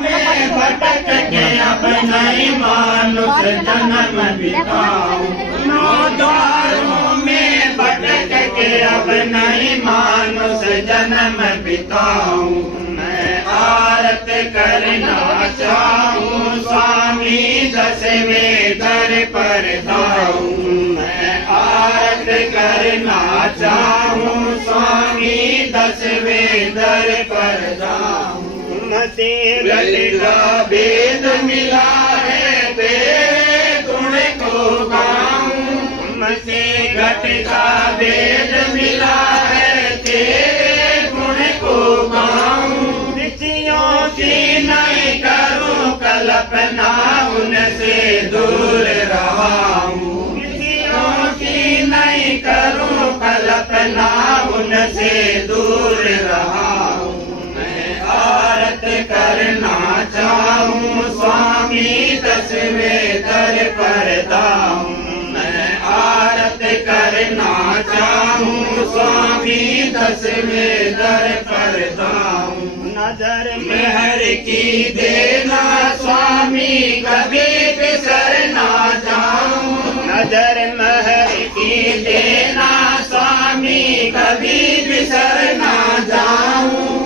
में भटक के अब नहीं मानुष जन्म बिताऊं। नौ द्वारों में भटक के अब नहीं मानुष जन्म बिताऊं। मैं आरत करना चाहूं स्वामी दसवें दर पर जाऊं। मैं आरत करना चाहूं स्वामी दसवें दर पर जाऊं। मते गट का वेद मिला है तेरे गुण को गाऊं। मते गट का वेद मिला है तेरे गुण को गाऊं। ऋषियों की नहीं करूं कल्पना उनसे दूर रहाऊं। ऋषियों की नहीं करूं कल्पना उनसे दूर रहाऊं। आरत करना चाहूं स्वामी दसवें दर पर जाऊं। मैं आरत करना चाहूं स्वामी दसवें दर पर जाऊं। नजर मेहर की देना स्वामी कभी बिसर ना जाऊं। नजर मेहर की देना स्वामी कभी बिसर ना जाऊं।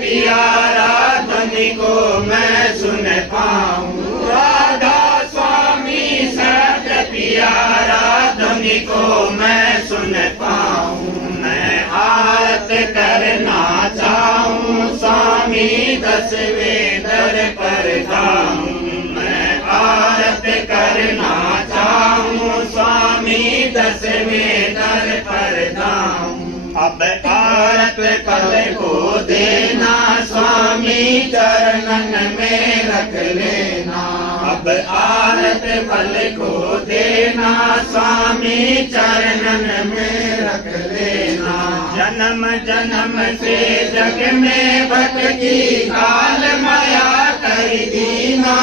प्यारा ध्वनि को मैं सुन पाऊं। राधा स्वामी सत प्यारा ध्वनि को मैं सुन पाऊं। मैं आरत करना चाहूं स्वामी दसवें दर पर जाऊं। मैं आरत करना चाहूं स्वामी दसवें दर पर जाऊं। अब आरत कल को देना स्वामी चरणन में रख लेना। अब आरत फल को देना स्वामी चरणन में रख लेना। जन्म जन्म से जग में भटकी काल माया कर दीना।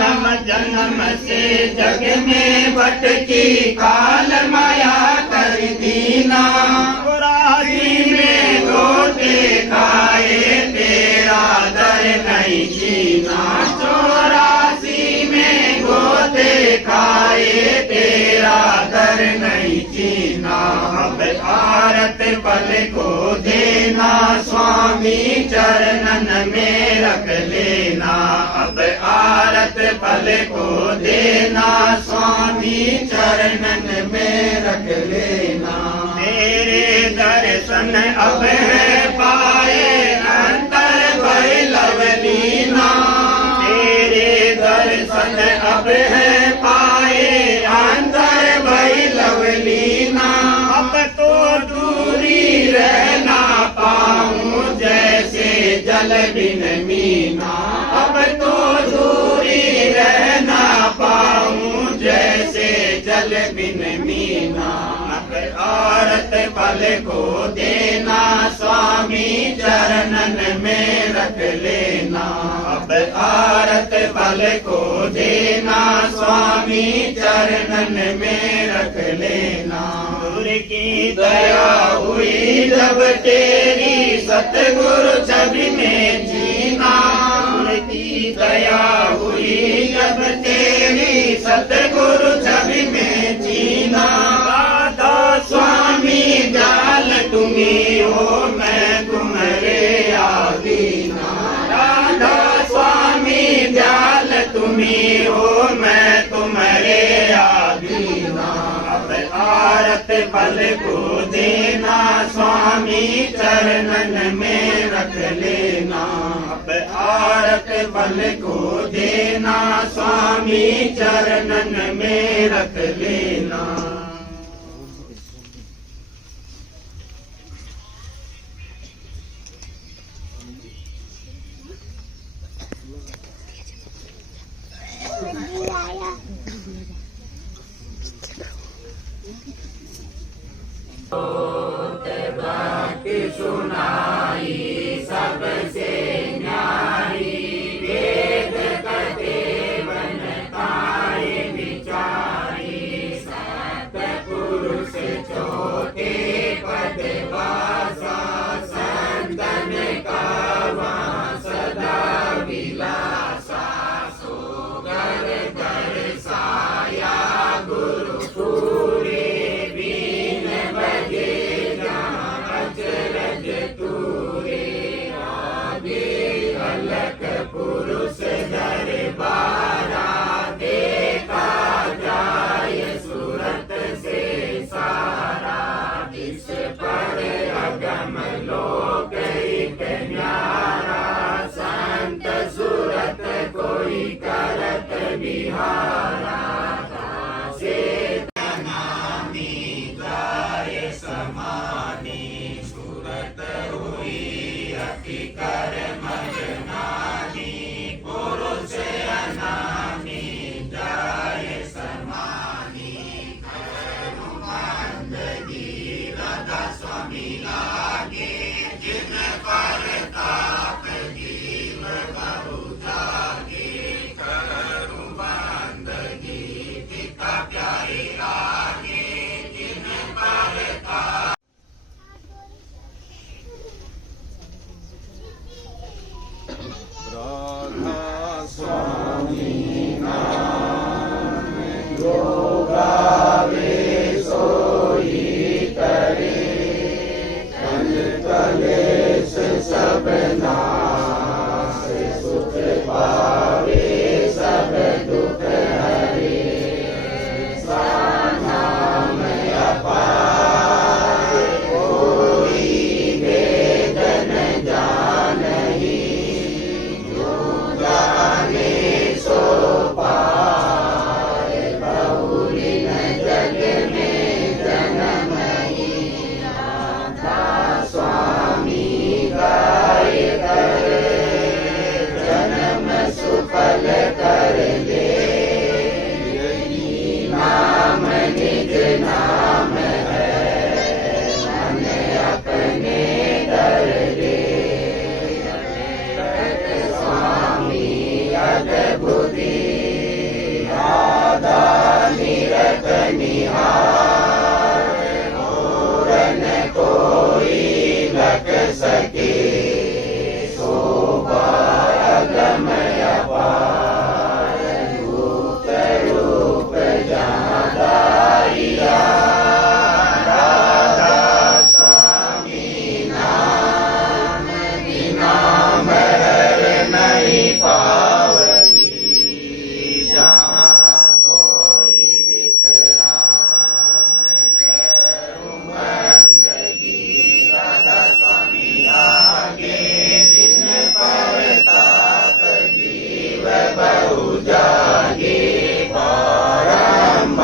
जन्म जन्म से जग में भटकी काल माया कर दीना। में गोते खाए तेरा दर नहीं जीना। 84 में गोते खाए तेरा दर नहीं जीना। अब आरत पल को देना स्वामी चरणन में रख लेना। अब आरत पल को देना स्वामी चरणन में रख लेना। तेरे दर्शन अब है पाए अंतर भैलवलीना। तेरे दर्शन अब है पाए अंतर भैलवलीना। अब तो दूरी रहना पाऊं जैसे जल बिन मीना। अब तो दूरी रहना पाऊं जैसे जल बिन मीना। आरत पल को देना स्वामी चरणन में रख लेना। अब आरत पल को देना स्वामी चरणन में रख लेना। गुरु की दया हुई जब तेरी सतगुरु छवि में जीना। गुरु की दया हुई जब तेरी सतगुरु छवि में जीना। स्वामी जाल तुम्ही हो मैं तुम्हारे आदीना। राधा स्वामी जाल तुम्ही हो मैं तुम्हारे आदीना। अब आरत पल को देना स्वामी चरणन में रख लेना। अब आरत पल को देना स्वामी चरणन में रख लेना। बाकी सुनाई सबसे न्यारी। वेद कथे बनताए विचारी। सतपुरुष छोटे पदवासा संतन का गावे सोई करे, तन कलेश सब नाश, सुख पावे सब दुख हरे। नाम अपार कोई वेद न जानहि, जो जाने सो पार। बहुरीन जग में जन्महि, राधा स्वामी गाय करे, जन्म सुफल कर ले। नाम निज नाम है, मन अपने डर ले। स्वामी अद्भुति राधा निरत निहार, और न कोई लग सके, शोभा अगम अपार। रूप रूप जहाँ दारिया, राधा स्वामी नाम, बिना महर नहीं पावती। जहाँ कोई विश्राम करूं बंदगी, राधा स्वामी आगे। दिन परताप जीव बहु जागे, बारंबार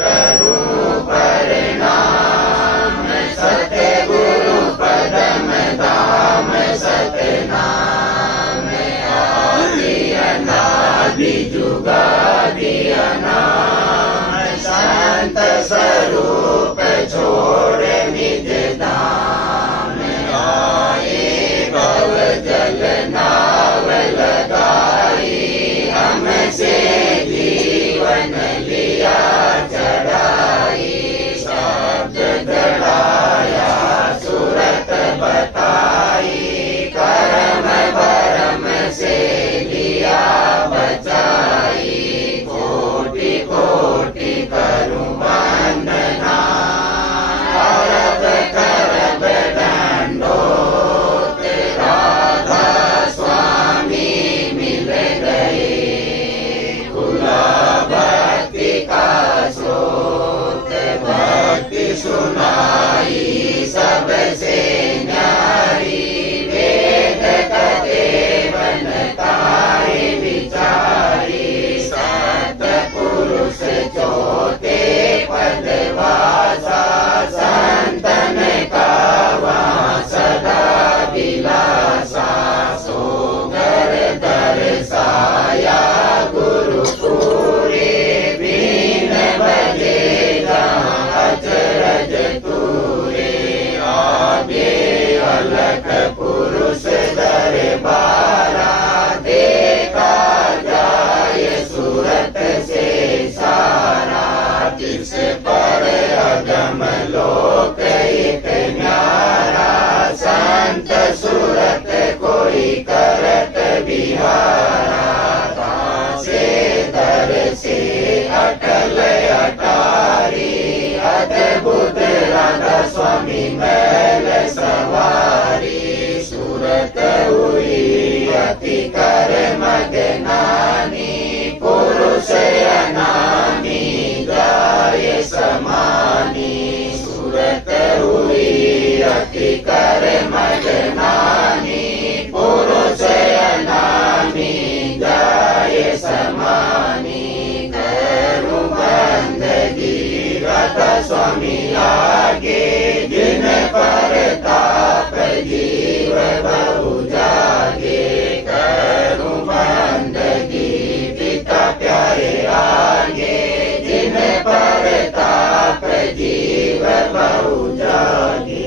करूं प्रणाम। सतगुरु पदम धाम, सतनाम। आदि अनादि जुगादि अनाम, शांत स्वरूप छोड़ निज धाम। आए भव जल नाव लगाई, हमसे जीवन लिया चढ़ाई। शब्द दड़ाया सूरत बताई, कर्म भरम से लिया बचाई। कोटि कोटि करूं वंदना, करब करब दंडोत। राधा स्वामी मिल गए, खुला भक्ति का स्रोत। भक्ति सुनाई सबसे न्यारी, वेद कथे बनताए विचारी। सतपुरुष चौथे पदवासा, संतन का वहाँ सदा विलासा। सोगर दर्शाया गुरुपुरे, बीन बजे जहाँ अचरज तूरे। आगे अलख पुरुष दरबारा, देखा जाए सूरत से सारा। जिस पर अगम लोक एक न्यारा, संत सूरत कोई करत विहारा। दासे दर से अटल अटारी, अद्भुत राधा स्वामी मैल सवारी। सूरत हुई अति कर मगनानी, पुरुष अनामी गाय समानी। सूरत हुई अति कर मगनानी, पुरुष अनामी गाय समानी। करूं बंदगी राधा स्वामी आगे, जिन परताप जीव बहु जागे। करूं बंदगी पिता प्यारे आगे, जिन परताप जीव बहु जागे।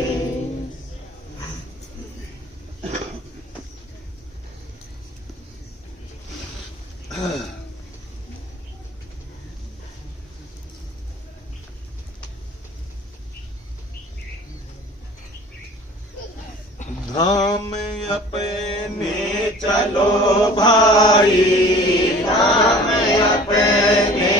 धाम अपने चलो भाई, धाम अपने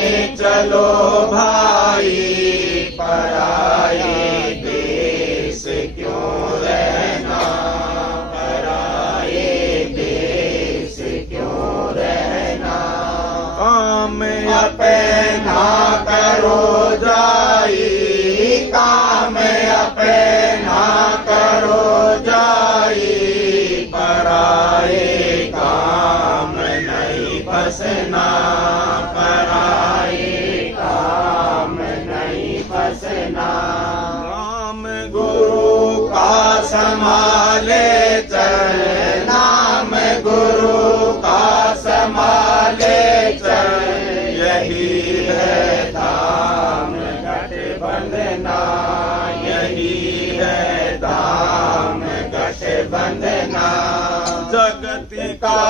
संभाले चल, नाम गुरु का संभाले चल। यही है धाम गठबंधना, यही है धाम गठबंधना। जगत का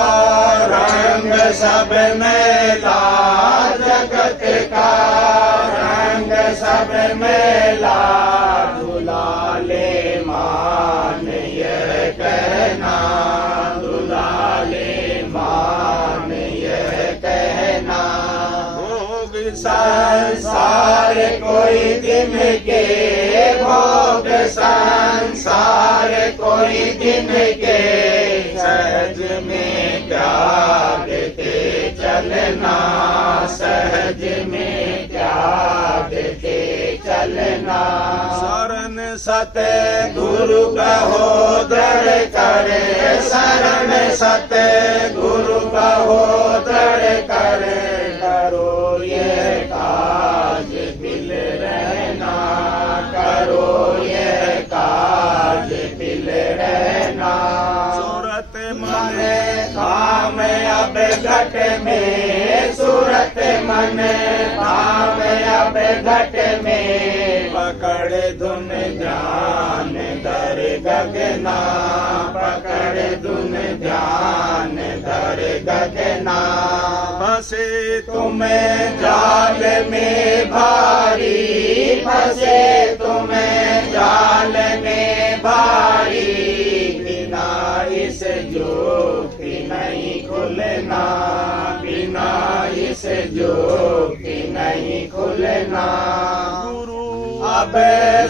रंग सब मेला, जगत का रंग सब मेला। दुलाले मान यह कहना, दुलाले मान यह कहना। भोग संसार कोई दिन के, भोग संसार कोई दिन के। सहज में त्याग के चलना, सहज में त्याग के चलना। शरण सत गुरु कहो दृढ़ करे, शरण सत गुरु कहो दृढ़ करे। करो ये काज दिल रहना, करो ये काज दिल रहना। सूरत मन काम अब घट में, सूरत मन काम अब घट में। पकड़ धुन ध्यान धर गगना, पकड़ धुन ध्यान धर गगना। फंसे तुम्हें जाल में भारी, फंसे तुम्हें जाल में भारी। बिना इस ज्योति नहीं खुलना, बिना इस ज्योति नहीं खुलना। गुरु अब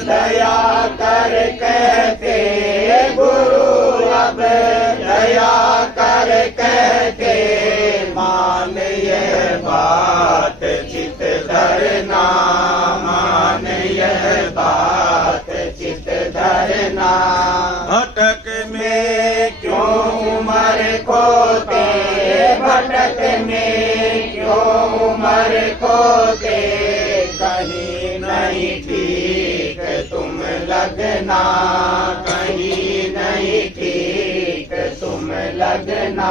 दया कर कहते, गुरु अब दया कर कहते। मान यह बात चित धरना, मान यह बात चित धरना। भटक में क्यों उम्र खोते, भटक में क्यों उम्र खोते। कहीं नहीं ठीक तुम लगना, कहीं नहीं ठीक तुम लगना।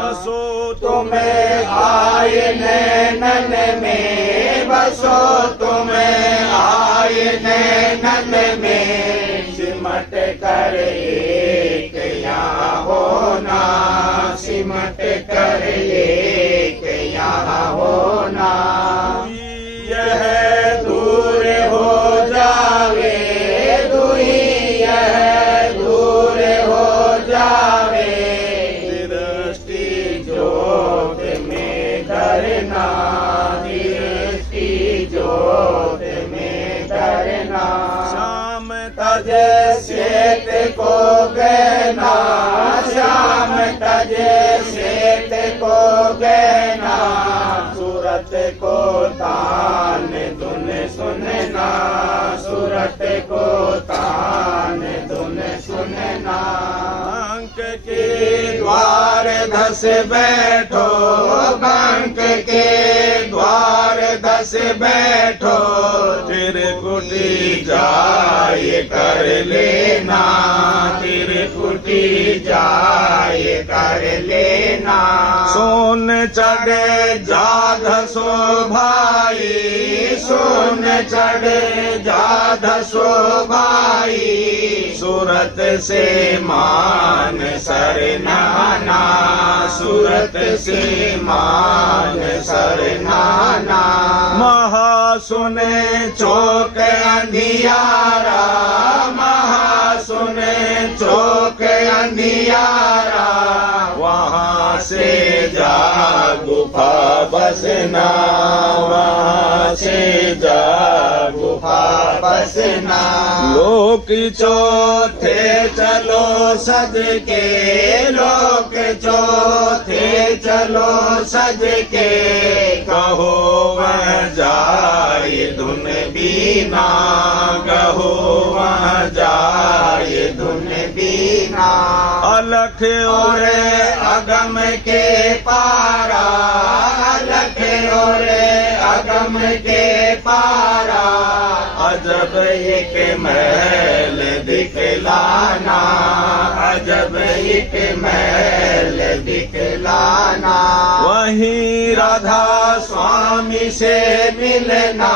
बसो तुम्हें आए नैनन में, बसो तुम्हें आए नैनन में। सिमट कर एक यहाँ होना, सिमट कर एक यहाँ होना। यह दूर हो जावे, दुही यह दूर हो जावे। दृष्टि ज्योत में धरना, दृष्टि ज्योत में धरना। शाम तज श्वेत को गहना, शाम तज श्वेत को गहना। सूरत को तान धुन सुनना, सूरत को तान धुन सुनना। अंक के द्वार धस बैठो, अंक के द्वार धस बैठो। त्रिकुटी जाय कर लेना, त्रिकुटी जाय कर लेना। सोन चढ़े जाधसो भाई, सोन चढ़े जाधसो भाई। सूरत से मान सरनाना, सूरत से मान सरनाना। महासुने चौक अंधियारा, महासुने चौक अंधियारा। वहाँ से जा गुफा बसना, वहाँ से जा गुफा बसना। लोक चौथे चलो सज के, लोक चौथे चलो सज के। कहो वह जाए धुन बीना, कहो वह जाए धुन बीना। अलख और अगम के पारा, अलख और अगम के पारा। अजब एक महल दिखलाना, अजब एक महल दिखलाना। वहीं राधा स्वामी से मिलना,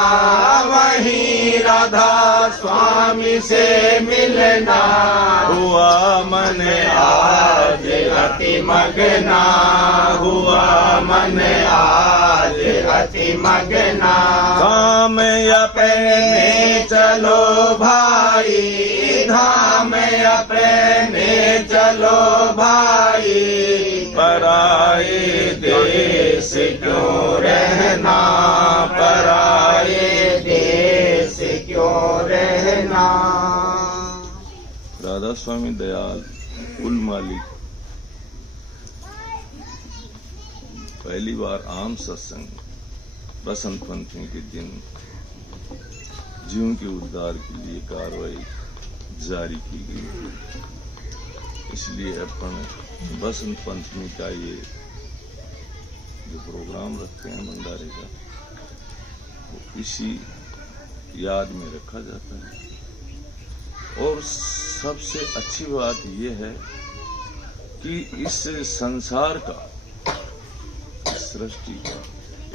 वहीं राधा स्वामी से मिलना। हुआ मन आज अति मगना, हुआ मन आज अति मगना। धाम अपने चलो भाई, धाम अपने चलो भाई। पराए देश क्यों रहना, पराए देश क्यों रहना। राधा स्वामी दयाल कुल मालिक पहली बार आम सत्संग बसंत पंचमी के दिन जीवों के उद्धार के लिए कार्रवाई जारी की गई। इसलिए अपन बसंत पंचमी का ये जो प्रोग्राम रखते हैं भंडारे का, वो इसी याद में रखा जाता है। और सबसे अच्छी बात यह है कि इस संसार का, सृष्टि का,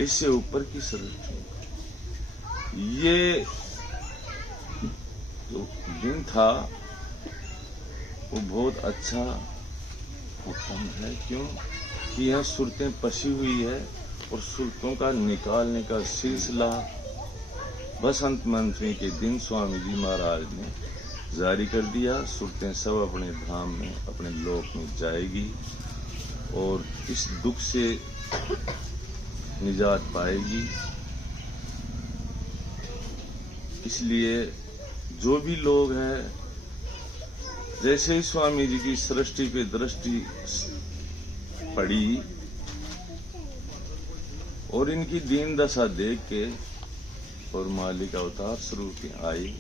इससे ऊपर की सृष्टि, ये जो दिन था वो बहुत अच्छा उत्तम है। क्यों कि यह सुरतें पसी हुई है और सुरतों का निकालने का सिलसिला बसंत पंचमी के दिन स्वामी जी महाराज ने जारी कर दिया। सुरतें सब अपने धाम में, अपने लोक में जाएगी और इस दुख से निजात पाएगी। इसलिए जो भी लोग हैं, जैसे ही स्वामी जी की सृष्टि पे दृष्टि पड़ी और इनकी दीन दशा देख के और मालिक अवतार स्वरूप आए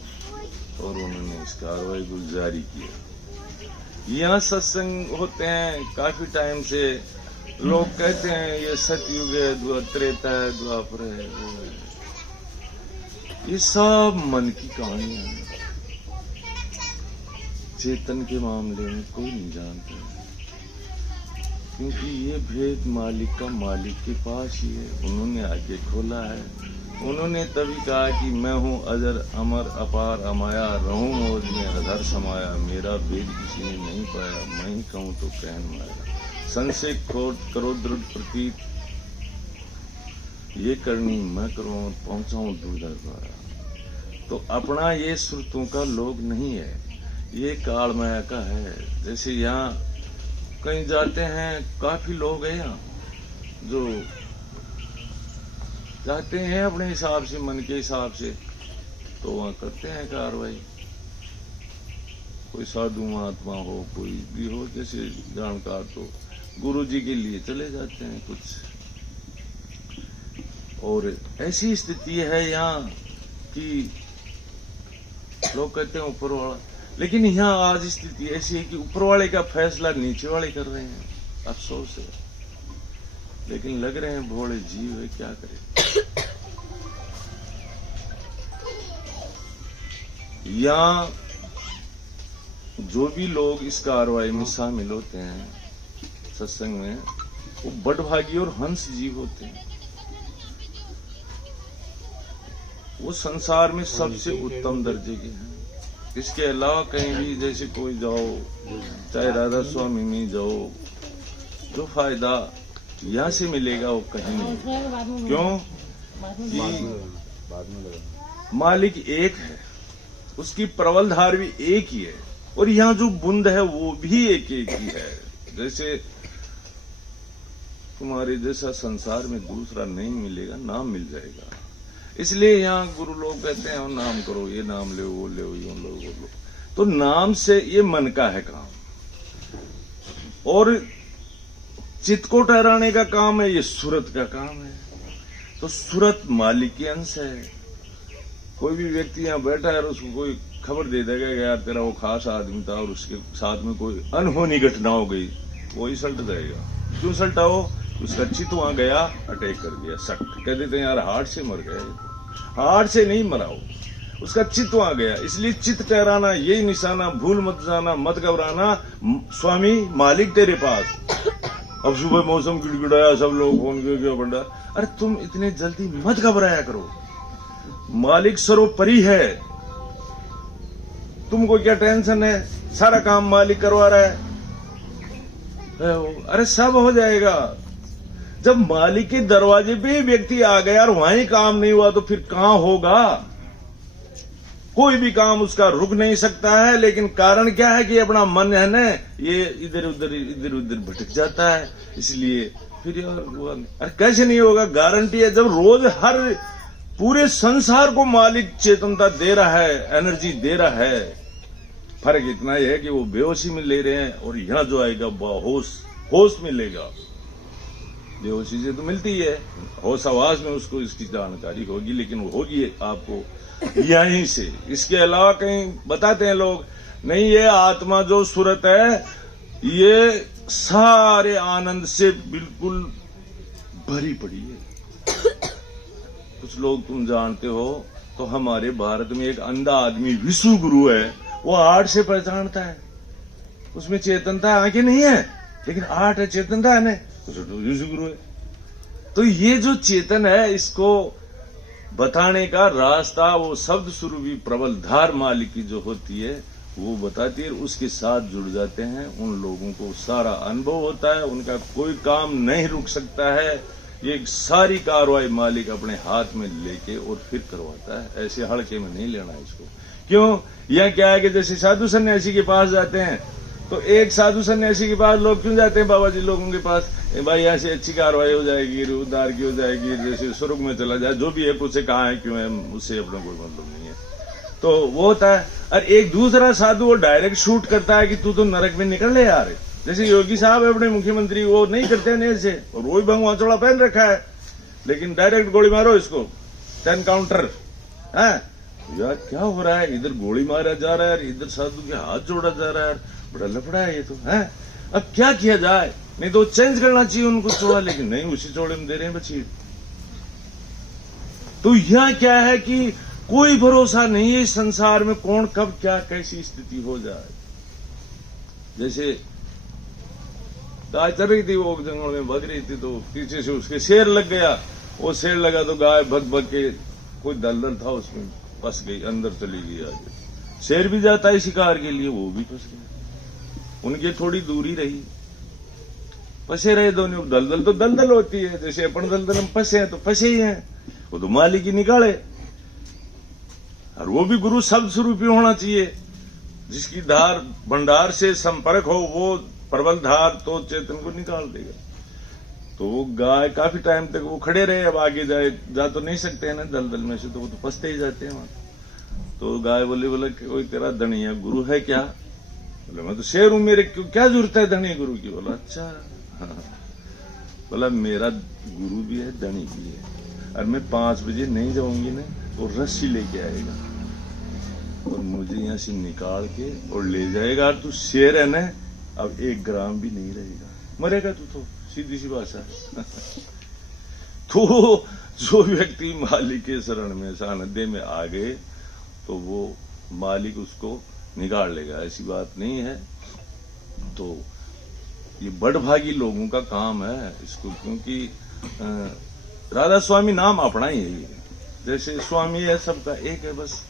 और उन्होंने इस कार्रवाई को जारी किया। यहाँ सत्संग होते हैं काफी टाइम से। लोग कहते हैं ये सतयुग है, त्रेता है, द्वापर है, वो है। ये सब मन की कहानियां हैं। चेतन के मामले में कोई नहीं जानता, क्योंकि ये भेद मालिक का मालिक के पास ही है। उन्होंने आगे खोला है। उन्होंने तभी कहा कि मैं हूँ अजर अमर अपार अमाया, रहूं मौज में अधर समाया। मेरा भेद किसी ने नहीं पाया, मैं ही कहूँ तो कहन माया। संशय करो दृढ़ प्रतीत, ये करनी मैं करूँ, पहुंचाऊं दूर दरबारा। तो अपना ये श्रुतों का लोग नहीं है, ये काल माया का है। जैसे यहाँ कहीं जाते हैं, काफी लोग हैं यहाँ जो जाते हैं अपने हिसाब से, मन के हिसाब से, तो वहाँ करते हैं कार्रवाई। कोई साधु महात्मा हो, कोई भी हो, जैसे जानकार, तो गुरु जी के लिए चले जाते हैं कुछ। और ऐसी स्थिति है यहाँ कि लोग कहते हैं ऊपर वाला, लेकिन यहाँ आज स्थिति ऐसी है कि ऊपर वाले का फैसला नीचे वाले कर रहे हैं। अफसोस है, लेकिन लग रहे हैं भोले जीव है, क्या करें। यहाँ जो भी लोग इस कार्रवाई में शामिल होते हैं सत्संग में, वो बड़भागी और हंस जीव होते हैं। वो संसार में सबसे उत्तम दर्जे के हैं। इसके अलावा कहीं भी जैसे कोई जाओ, चाहे राधा स्वामी में जाओ, जो फायदा यहाँ से मिलेगा वो कहीं नहीं। क्यों कि मालिक एक है, उसकी प्रबलधार भी एक ही है, और यहाँ जो बुंद है वो भी एक एक ही है। जैसे तुम्हारे जैसा संसार में दूसरा नहीं मिलेगा, नाम मिल जाएगा। इसलिए यहाँ गुरु लोग कहते हैं नाम करो, ये नाम ले, वो ले, यूं लो, वो लो। तो नाम से ये मन का है काम, और चित्त को ठहराने का काम है, ये सूरत का काम है। तो सूरत मालिक के अंश है। कोई भी व्यक्ति यहाँ बैठा है और उसको कोई खबर दे देगा कि यार तेरा वो खास आदमी था और उसके साथ में कोई अनहोनी घटना हो गई, वो ही सल्ट जाएगा। क्यों सल्टा हो? उसका चित्त वहां गया, अटैक कर दिया, सट कह देते हैं यार हार्ट से मर गए। हार्ट से नहीं मरा उसका चित्त वहां गया। इसलिए चित्त ठहराना यही निशाना, भूल मत जाना, मत घबराना, स्वामी मालिक तेरे पास। अब सुबह मौसम गिड़गिड़ाया, सब लोग फोन किया बंदा, अरे तुम इतने जल्दी मत घबराया करो, मालिक सर्वोपरि है, तुमको क्या टेंशन है, सारा काम मालिक करवा रहा है, अरे सब हो जाएगा। जब मालिक के दरवाजे पे व्यक्ति आ गया और वहीं काम नहीं हुआ तो फिर कहां होगा? कोई भी काम उसका रुक नहीं सकता है। लेकिन कारण क्या है कि अपना मन है ना, ये इधर उधर भटक जाता है। इसलिए फिर अरे कैसे नहीं होगा? गारंटी है, जब रोज हर पूरे संसार को मालिक चेतनता दे रहा है, एनर्जी दे रहा है। फर्क इतना ही है कि वो बेहोशी में ले रहे हैं और यहां जो आएगा होश मिलेगा। बेहोशी से तो मिलती है, होश आवाज में उसको इसकी जानकारी होगी, लेकिन वो होगी आपको यहीं से। इसके अलावा कहीं बताते हैं लोग नहीं, ये आत्मा जो सूरत है ये सारे आनंद से बिल्कुल भरी पड़ी है। कुछ लोग तुम जानते हो तो हमारे भारत में एक अंधा आदमी विश्व गुरु है, वो आर्ट से पहचानता है, उसमें चेतनता आंखें नहीं है लेकिन आर्ट है, चेतनता है ना, विश्व गुरु है। तो ये जो चेतन है इसको बताने का रास्ता वो शब्द स्वरूपी प्रबल धार मालिक की जो होती है वो बताती है, उसके साथ जुड़ जाते हैं। उन लोगों को सारा अनुभव होता है, उनका कोई काम नहीं रुक सकता है। ये सारी कार्रवाई मालिक अपने हाथ में लेके और फिर करवाता है, ऐसे हड़के में नहीं लेना इसको। क्यों? यह क्या है कि जैसे साधु सन्यासी के पास जाते हैं तो एक साधु सन्यासी के पास लोग क्यों जाते हैं बाबा जी लोगों के पास? भाई यहाँ से अच्छी कार्रवाई हो जाएगी, उद्धार की हो जाएगी, जैसे स्वर्ग में चला जाए, जो भी है, पूछे कहाँ है, क्यों है, उससे अपना कोई मतलब नहीं है। तो वो होता है। और एक दूसरा साधु वो डायरेक्ट शूट करता है कि तू तो नरक में निकल ले यार। जैसे योगी साहब है अपने मुख्यमंत्री, वो नहीं करते हैं ऐसे, और वो भी भगवान चौड़ा पहन रखा है, लेकिन डायरेक्ट गोली मारो इसको, 10 काउंटर है। यार क्या हो रहा है? इधर गोली मारा जा रहा है, इधर साधु के हाथ जोड़ा जा रहा है, बड़ा लफड़ा है ये तो है। अब क्या किया जाए? नहीं तो चेंज करना चाहिए उनको चौड़ा, लेकिन नहीं, उसी चौड़े में दे रहे हैं बच्ची। तो यह क्या है कि कोई भरोसा नहीं है इस संसार में, कौन कब क्या कैसी स्थिति हो जाए। जैसे गाय चल रही थी, वो जंगल में भग रही थी, तो पीछे से उसके शेर लग गया। वो शेर लगा तो गाय भग भग के, कोई दलदल था उसमें फंस गई, अंदर चली गई। आगे शेर भी जाता है शिकार के लिए, वो भी फंस गया। उनकी थोड़ी दूरी रही, फंसे रहे दोनों। दलदल तो दलदल होती है, जैसे अपन दलदल में फंसे हैं तो फंसे ही हैं, वो तो मालिक ही निकाले। और वो भी गुरु शब्द स्वरूपी होना चाहिए, जिसकी धार भंडार से संपर्क हो, वो प्रबल धार तो चेतन को निकाल देगा। तो वो गाय काफी टाइम तक वो खड़े रहे, अब आगे जा तो नहीं सकते हैं ना दलदल में से, तो वो तो फंसते ही जाते हैं वहां। तो गाय बोले कोई तेरा धनी है, गुरु है क्या? बोले मैं तो शेर हूं, मेरे क्या जरूरत है धनी गुरु की? बोला अच्छा। हाँ। बोला मेरा गुरु भी है, धनी भी है, और मैं 5 बजे नहीं जाऊंगी ना तो रस्सी लेके आएगा और मुझे यहां से निकाल के और ले जाएगा। और तू शेर है ना, अब 1 ग्राम भी नहीं रहेगा, मरेगा तू तो, सीधी सी भाषा है। तो जो व्यक्ति मालिक के शरण में सानिध्य में आ गए तो वो मालिक उसको निकाल लेगा, ऐसी बात नहीं है। तो ये बड़भागी लोगों का काम है इसको, क्योंकि राधा स्वामी नाम अपना ही है। जैसे स्वामी है सबका एक है, बस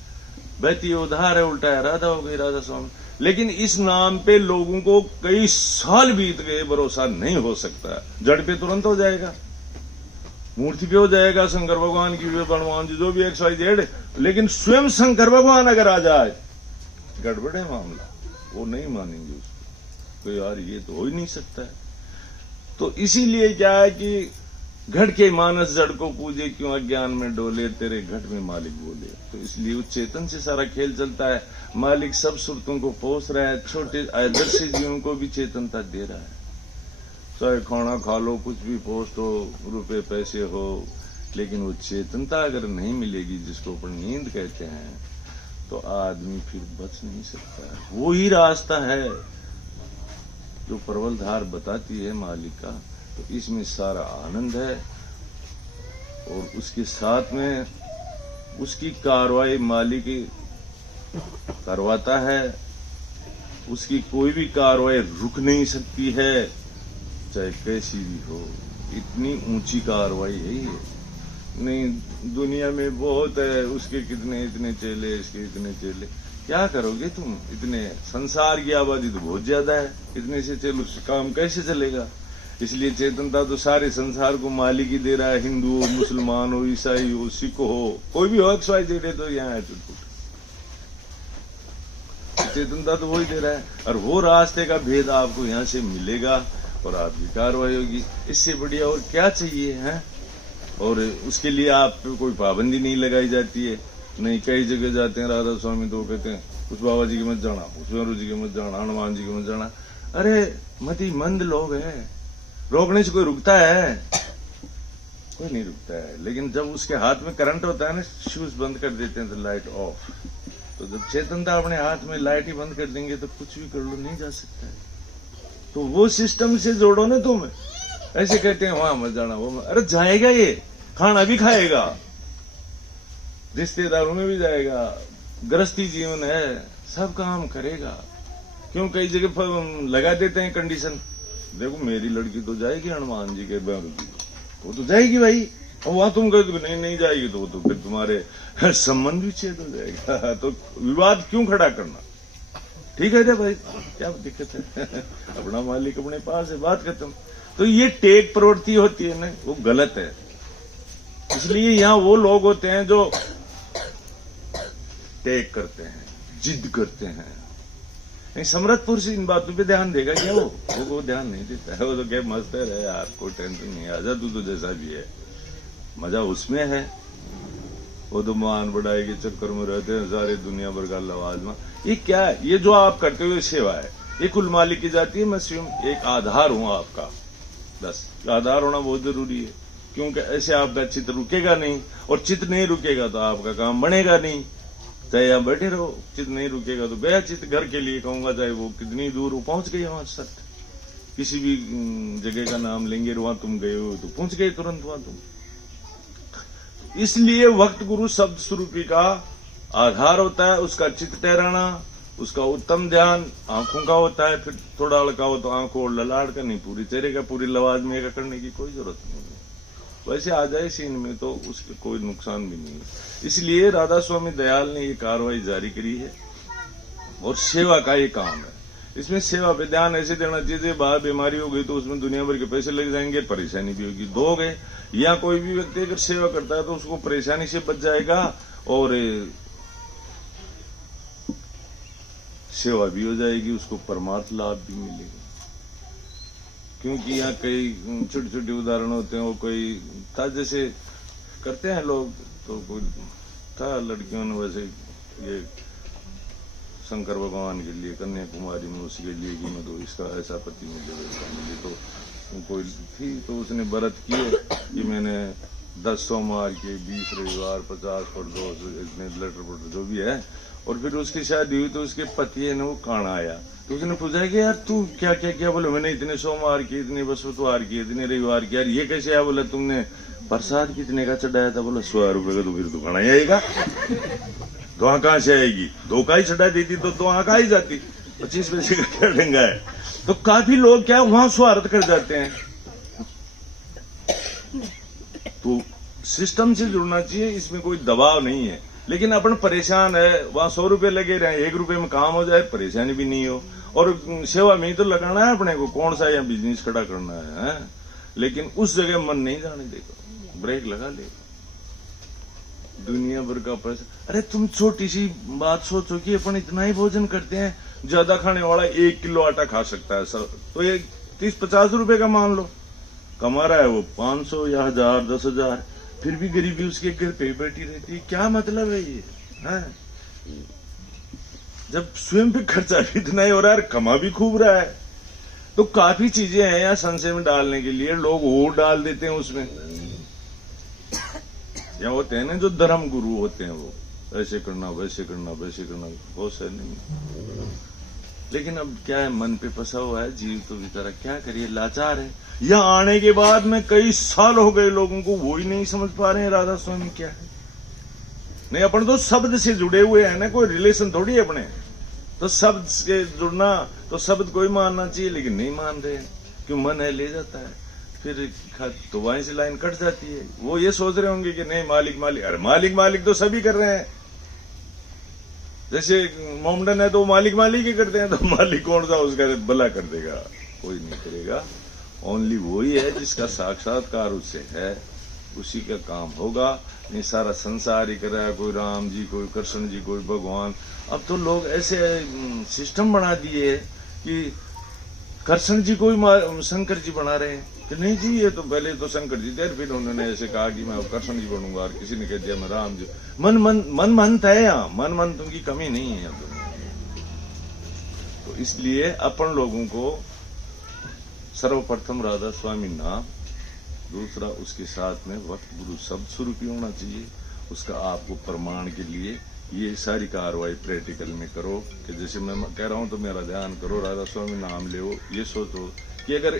बहती उधार है, उल्टा है, राधा हो गई राधा स्वामी। लेकिन इस नाम पे लोगों को कई साल बीत गए, भरोसा नहीं हो सकता। जड़ पे तुरंत हो जाएगा, मूर्ति पे हो जाएगा, शंकर भगवान की, हनुमान जी, जो भी XYZ, लेकिन स्वयं शंकर भगवान अगर आ जाए गड़बड़ है मामला, वो नहीं मानेंगे उसको, तो यार ये तो हो ही नहीं सकता है। तो इसीलिए क्या है कि घट के मानस जड़ को पूजे, क्यों अज्ञान में डोले, तेरे घट में मालिक बोले। तो इसलिए उस चेतन से सारा खेल चलता है। मालिक सब सुरतों को पोस रहा है, छोटे आदर्श जीवों को भी चेतनता दे रहा है। चाहे खाना खा लो, कुछ भी पोस्ट हो, रुपए पैसे हो, लेकिन वो चेतनता अगर नहीं मिलेगी, जिसको अपन नींद कहते हैं, तो आदमी फिर बच नहीं सकता है। वो ही रास्ता है जो प्रबल धार बताती है मालिक का। तो इसमें सारा आनंद है, और उसके साथ में उसकी कार्रवाई मालिक करवाता है। उसकी कोई भी कार्रवाई रुक नहीं सकती है, चाहे कैसी भी हो। इतनी ऊंची कार्रवाई है ये। नहीं, दुनिया में बहुत है, उसके कितने इतने चेले, इसके इतने चेले, क्या करोगे तुम? इतने संसार की आबादी तो बहुत ज्यादा है, इतने से चलो काम कैसे चलेगा? इसलिए चेतनता तो सारे संसार को मालिक ही दे रहा है। हिंदू हो, मुसलमान हो, ईसाई हो, सिख हो, कोई भी हो, XYZ तो यहाँ है चुटपुट। चेतनता तो वही दे रहा है, और वो रास्ते का भेद आपको यहाँ से मिलेगा और आपकी कार्रवाई होगी। इससे बढ़िया और क्या चाहिए है? और उसके लिए आप कोई पाबंदी नहीं लगाई जाती है। नहीं, कई जगह जाते हैं राधा स्वामी तो कहते हैं उस बाबा जी के मत जाना, उस गुरु जी के मत जाना, हनुमान जी के मत जाना। अरे मति मंद लोग हैं, रोकने से कोई रुकता है? कोई नहीं रुकता है। लेकिन जब उसके हाथ में करंट होता है ना, शूज बंद कर देते हैं तो लाइट ऑफ। तो जब चेतनता अपने हाथ में लाइट ही बंद कर देंगे तो कुछ भी कर लो, नहीं जा सकता है। तो वो सिस्टम से जोड़ो ना तुम। ऐसे कहते हैं वहां मत जाना, वो अरे जाएगा, ये खाना भी खाएगा, रिश्तेदारों में भी जाएगा, गृहस्थी जीवन है, सब काम करेगा। क्यों कई जगह लगा देते हैं कंडीशन, देखो मेरी लड़की तो जाएगी हनुमान जी के बैरू जी, वो तो जाएगी भाई। और वहां तुम कहते नहीं नहीं जाएगी तो फिर तुम्हारे संबंध भी छेद हो जाएगा। तो विवाद क्यों खड़ा करना? ठीक है भाई, क्या दिक्कत है? अपना मालिक अपने पास है, बात खत्म। तो ये टेक प्रवृत्ति होती है ना, वो गलत है। इसलिए यहाँ वो लोग होते हैं जो टेक करते हैं, जिद करते हैं। नहीं, समर्थ पुरुष इन बातों पे ध्यान देगा क्या? वो ध्यान नहीं देता है। वो तो क्या मस्त है यार, कोई टेंशन नहीं, आजा तू तो जैसा भी है, मजा उसमें है। वो तो मान बढ़ाई के चक्कर में रहते हैं सारे दुनिया भर का लवाजमा। ये क्या है? ये जो आप करते हुए सेवा है, ये कुल मालिक की जाती है। मैं स्वयं एक आधार हूं आपका, बस आधार होना बहुत जरूरी है। क्योंकि ऐसे आपका चित्त रुकेगा नहीं, और चित्त नहीं रुकेगा तो आपका काम बनेगा नहीं। चाहे आप बैठे रहो, चित्त नहीं रुकेगा तो गया चित्त। घर के लिए कहूंगा, चाहे वो कितनी दूर हो, पहुंच गए वहां सट। किसी भी जगह का नाम लेंगे, वहां तुम गए हो तो पहुंच गए तुरंत वहां तुम। इसलिए वक्त गुरु शब्द स्वरूपी का आधार होता है, उसका चित्त ठहराना, उसका उत्तम ध्यान आंखों का होता है। फिर थोड़ा हल्का हो तो आंखों और ललाट का, नहीं पूरी चेहरे का, पूरी लवाज में का करने की कोई जरूरत नहीं है। वैसे आ जाए सीन में तो उसके कोई नुकसान भी नहीं है। इसलिए राधा स्वामी दयाल ने ये कार्रवाई जारी करी है, और सेवा का ये काम है। इसमें सेवा पे ध्यान ऐसे देना चाहिए, बाहर बीमारी हो गई तो उसमें दुनिया भर के पैसे लग जाएंगे, परेशानी भी होगी, दोगे। या कोई भी व्यक्ति अगर सेवा करता है तो उसको परेशानी से बच जाएगा, और सेवा भी हो जाएगी, उसको परमार्थ लाभ भी मिलेगा। क्योंकि यहाँ कई छोटे छोटे उदाहरण होते हैं। वो कोई था, जैसे करते हैं लोग, तो कोई था लड़कियों ने वैसे ये शंकर भगवान के लिए कन्याकुमारी में उसके लिए कि मैं तो इसका ऐसा पति मुझे वैसा मिले। तो कोई थी, तो उसने व्रत किए कि मैंने 10 सोमवार के 20 रविवार 50 परदोष इतने लेटर पटर जो भी है। और फिर उसकी शादी हुई तो उसके पति है ना, वो काना आया। तो उसने पूछा कि यार तू क्या क्या क्या? बोले मैंने इतने सोमवार की, इतने बृहस्पतिवार की, इतने रविवार की। यार ये कैसे आया? बोला तुमने प्रसाद कितने का चढ़ाया था? बोला 100 रुपए का। तो फिर तो खाना ही आएगा, तो कहाँ से आएगी? 2 का ही चढ़ा देती तो कहाँ ही जाती, 25 पैसे का क्या ढंगा है? तो काफी लोग क्या वहां स्वार्थ कर जाते हैं। तो सिस्टम से जुड़ना चाहिए, इसमें कोई दबाव नहीं है। लेकिन अपन परेशान है, वहां 100 रुपए लगे रहे, 1 रुपए में काम हो जाए, परेशानी भी नहीं हो। और सेवा में ही तो लगाना है अपने को, कौन सा यहाँ बिजनेस खड़ा करना है? लेकिन उस जगह मन नहीं जाने देगा, ब्रेक लगा ले। दुनिया भर का पैसा, अरे तुम छोटी सी बात सोचो कि अपन इतना ही भोजन करते हैं। ज्यादा खाने वाला 1 किलो आटा खा सकता है सर, तो ये 30-50 रुपए का मान लो कमा रहा है, वो 500 या 1000 10,000, फिर भी गरीबी उसके घर पे बैठी रहती है। क्या मतलब है ये? जब स्वयं पे खर्चा भी इतना ही हो रहा है, कमा भी खूब रहा है। तो काफी चीजें हैं यहाँ संशय में डालने के लिए, लोग वोट डाल देते हैं उसमें। या होते हैं ना जो धर्म गुरु होते हैं, वो ऐसे करना वैसे करना वैसे करना, बहुत से नहीं। लेकिन अब क्या है, मन पे फंसा हुआ है जीव, तो बेचारा क्या करिए, लाचार है। यहाँ आने के बाद में कई साल हो गए लोगों को, वो ही नहीं समझ पा रहे हैं राधा स्वामी क्या है। नहीं, अपन तो शब्द से जुड़े हुए हैं ना, कोई रिलेशन थोड़ी है अपने। तो शब्द से जुड़ना, तो शब्द कोई मानना चाहिए, लेकिन नहीं मान रहे हैं, क्यों? मन है ले जाता है, फिर तो वहीं से लाइन कट जाती है। वो ये सोच रहे होंगे कि नहीं मालिक मालिक, अरे मालिक मालिक तो सभी कर रहे हैं। जैसे मोमडन है तो मालिक मालिक ही करते हैं, तो मालिक कौन सा उसका भला कर देगा? कोई नहीं करेगा। ओनली वही है जिसका साक्षात्कार उससे है, उसी का काम होगा। नहीं सारा संसार ही कर रहा है, कोई राम जी, कोई कृष्ण जी, कोई भगवान। अब तो लोग ऐसे सिस्टम बना दिए कि कृष्ण जी को ही शंकर जी बना रहे हैं कि नहीं जी, ये तो पहले तो शंकर जी थे, फिर उन्होंने ऐसे कहा कि मैं कृष्ण जी बनूंगा, और किसी ने कह दिया मैं राम जी। मन है यहाँ, मन की कमी नहीं है यहाँ दुनिया में। तो इसलिए अपन लोगों को सर्वप्रथम राधा स्वामी नाम, दूसरा उसके साथ में वक्त गुरु शब्द शुरू की होना चाहिए। उसका आपको प्रमाण के लिए ये सारी कार्रवाई प्रैक्टिकल में करो कि जैसे मैं कह रहा हूं तो मेरा ध्यान करो, राधा स्वामी नाम ले। ये सोचो कि अगर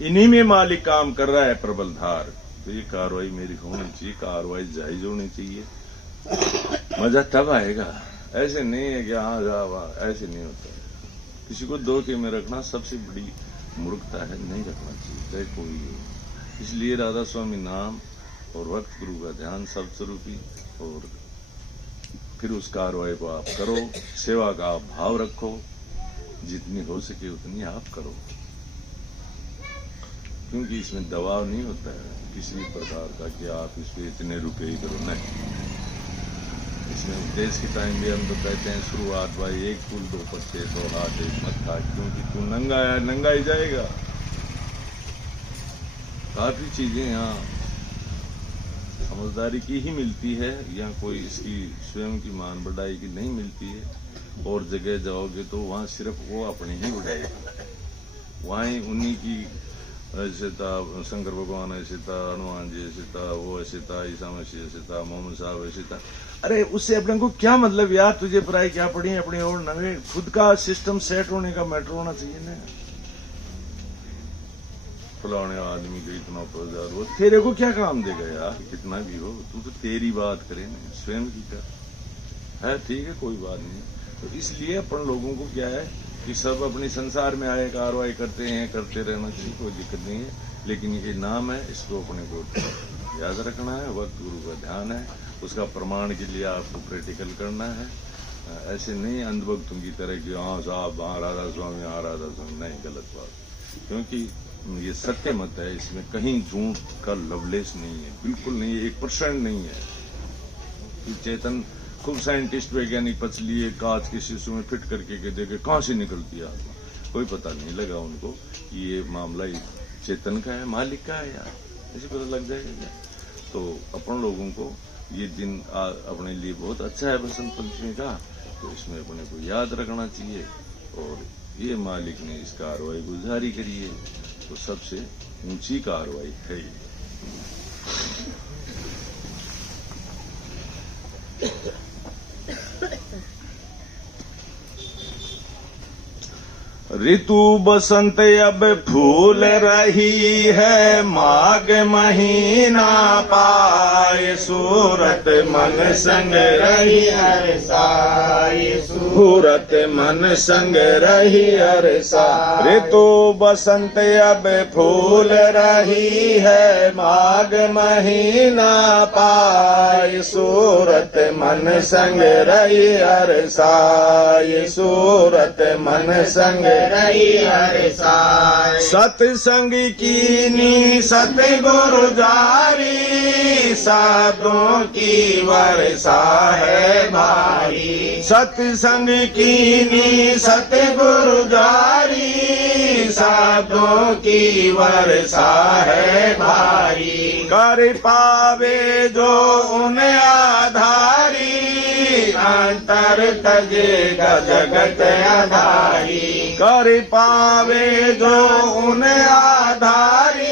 इन्हीं में मालिक काम कर रहा है प्रबलधार, तो ये कार्रवाई मेरी होनी चाहिए, कार्रवाई जायज होनी चाहिए। मजा तब आएगा। ऐसे नहीं है कि हाँ जा, ऐसे नहीं होता है। किसी को धोखे में रखना सबसे बड़ी मूर्खता है, नहीं रखना चाहिए चाहे कोई हो। इसलिए राधा स्वामी नाम और वक्त गुरु का ध्यान सब स्वरूपी, और फिर उस कार्रवाई को आप करो। सेवा का आप भाव रखो, जितनी हो सके उतनी आप करो, क्योंकि इसमें दबाव नहीं होता है किसी भी प्रकार का कि आप इस पे इतने रुपए ही करो। नहीं, इसमें देश के टाइम भी हम तो कहते हैं शुरुआत भाई 1 फूल 2 पत्ते 100 हाथ 1 मत्था, क्योंकि तू नंगा है, नंगा ही जाएगा। काफी चीजें यहाँ समझदारी की ही मिलती है, यहाँ कोई इसकी स्वयं की मान बढ़ाई की नहीं मिलती है। और जगह जाओगे तो वहाँ सिर्फ वो अपनी ही बढ़ाई, वहीं उन्हीं की ऐसे था, शंकर भगवान ऐसे था, हनुमान जी ऐसे था, वो ऐसे था, ईसा मसीह ऐसे था, मोहम्मद साहब ऐसे था। अरे उससे अपने को क्या मतलब यार? तुझे पढ़ाई क्या पढ़ी है अपनी? और नवे खुद का सिस्टम सेट होने का मैटर होना चाहिए ना। फलाने आदमी को इतना पगार, वो तेरे को क्या काम देगा यार? कितना भी हो, तू तो तेरी बात करे ना, स्वयं की कर है, ठीक है, कोई बात नहीं। तो इसलिए अपन लोगों को क्या है कि सब अपने संसार में आए कार्रवाई करते हैं, करते रहना चाहिए, कोई दिक्कत नहीं है। लेकिन ये नाम है, इसको अपने को याद रखना है। वक्त गुरु का ध्यान है, उसका प्रमाण के लिए आपको प्रैक्टिकल करना है। ऐसे नहीं अंधभक्तों की तरह कि हाँ साहब हाँ राधा स्वामी, हाँ राधा स्वामी, नहीं, गलत बात। क्योंकि ये सत्य मत है, इसमें कहीं झूठ का लवलेस नहीं है, बिल्कुल नहीं है, 1% नहीं है। कि चेतन खूब साइंटिस्ट वैज्ञानिक पचलिए कांच के शीशों में फिट करके के देखे कहां से निकलती है आत्मा, कोई पता नहीं लगा उनको कि ये मामला चेतन का है, मालिक का है यार, ऐसे पता लग जाएगा क्या? तो अपन लोगों को ये दिन अपने लिए बहुत अच्छा है बसंत पंचमी का, तो इसमें अपने को याद रखना चाहिए। और ये मालिक ने इस कार्रवाई को जारी करी है, तो सबसे ऊंची कार्रवाई है ये। ऋतु बसंत अब फूल रही है, माघ महीना पाए सूरत मन संग रही हरसाए, सूरत मन संग रही हरसाए। ऋतु बसंत अब फूल रही है, माघ महीना पाए सूरत मन संग रही हरसाए, सूरत मन संग रही हरसाए। सत्संग कीनी सतगुरु जारी, साधुओं की वर्षा है भारी। सत्संग कीनी सतगुरु जारी, साधुओं की वर्षा है भारी। कर पावे जो उन आधारी, अंतर तजेगा जगत आधारी। कर पावे जो उन आधारी,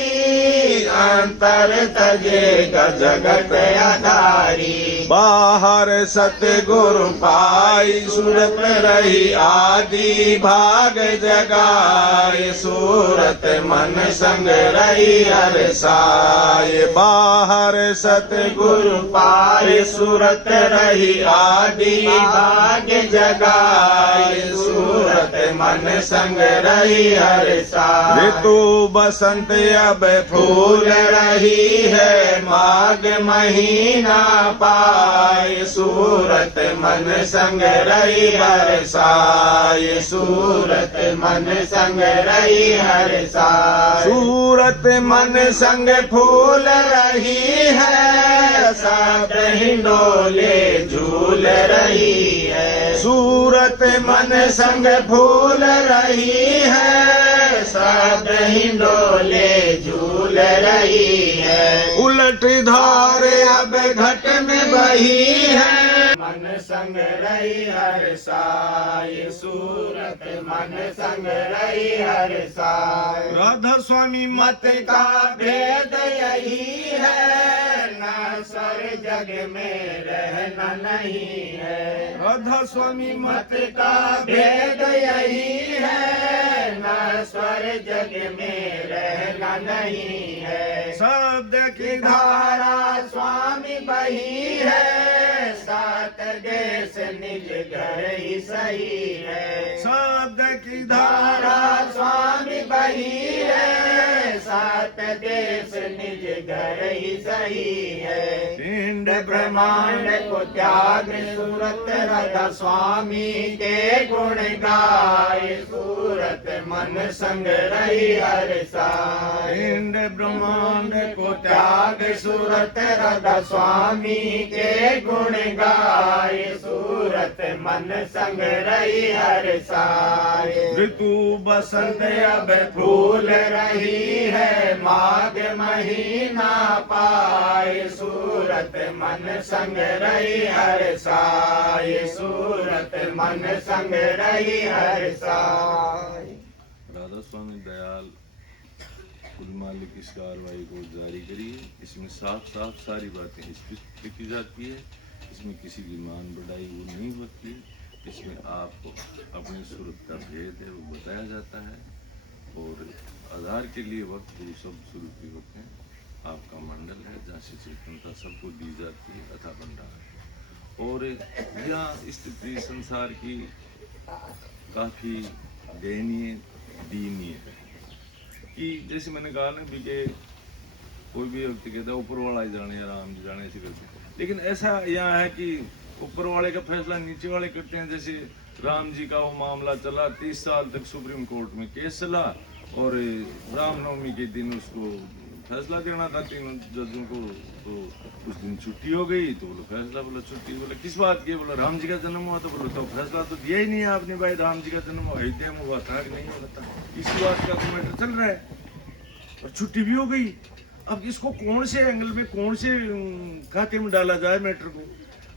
अंतर तजेगा जगत आधारी। बाहर सतगुरु पाई सूरत रही आदि भाग जगाए सूरत मन संग रही हर साय। बाहर सतगुरु पाए सूरत रही आदि भाग जगाए सूरत मन संग रही हर साय। ऋतु बसंत अब फूल रही है माघ महीना पाए सूरत मन संग रही हर साय। सूरत मन संग रही हर साय। सूरत मन संग फूल रही है सब हिंडोले झूल रही है। सूरत मन संग फूल रही है सब हिंडोले झूल रही है। उलट धार अब घट में बही है मन संग रही हर साय। सूरत मन संग रही हर साय। राधा स्वामी मत का भेद यही है न सर जग में रहना नहीं है। राधा स्वामी मत का भेद यही है न स्वर जग में रहना नहीं है। शब्द की धारा स्वामी बही है सात देश निज घर ही सही है। शब्द की धारा स्वामी बही है सात देश निज घर ही सही है। पिंड ब्रह्मांड को त्याग सूरत राधा स्वामी के गुण गाए सूरत मन संग रही हर साय। पिंड ब्रह्मांड को त्याग सूरत राधा स्वामी के गुण गाए सूरत मन संग रही हर साय। ऋतु बसंत अब फूल रही है माघ महीना पाए सूरत मन संग रही हर साय। सूरत मन संग रही हर साय। राधा स्वामी दयाल कुल मालिक इस कार्रवाई को जारी करिए। इसमें साफ साफ सारी बातें स्पष्ट लिखी जाती है। इसमें किसी की मान बढ़ाई वो नहीं होती। इसमें आपको अपनी सूरत का भेद है वो बताया जाता है और आधार के लिए वक्त वो सब स्वरूपी होते हैं। आपका मंडल है जहाँ से चेतनता सबको दी जाती है अथा भंडार। और यहाँ स्थिति संसार की काफ़ी दयनीय दीनीय है कि जैसे मैंने कहा ना भी कि कोई भी व्यक्ति कहता है ऊपर वाला ही जाने या राम जी जाने से करते, लेकिन ऐसा यहाँ है कि ऊपर वाले का फैसला नीचे वाले करते हैं। जैसे राम जी का वो मामला चला 30 साल तक सुप्रीम कोर्ट में केस चला और रामनवमी के दिन उसको फैसला देना था तीनों जजों को। तो उस दिन छुट्टी हो गई तो बोलो फैसला, बोला छुट्टी, बोला किस बात की, बोला राम जी का जन्म हुआ। तो बोलो तो फैसला तो दिया ही नहीं है आपने भाई, राम जी का जन्म अयोध्या में हुआ था कि नहीं हुआ था, इसी बात का तो मैटर चल रहा है और छुट्टी भी हो गई। अब इसको कौन से एंगल में कौन से खाते में डाला जाए मैटर को।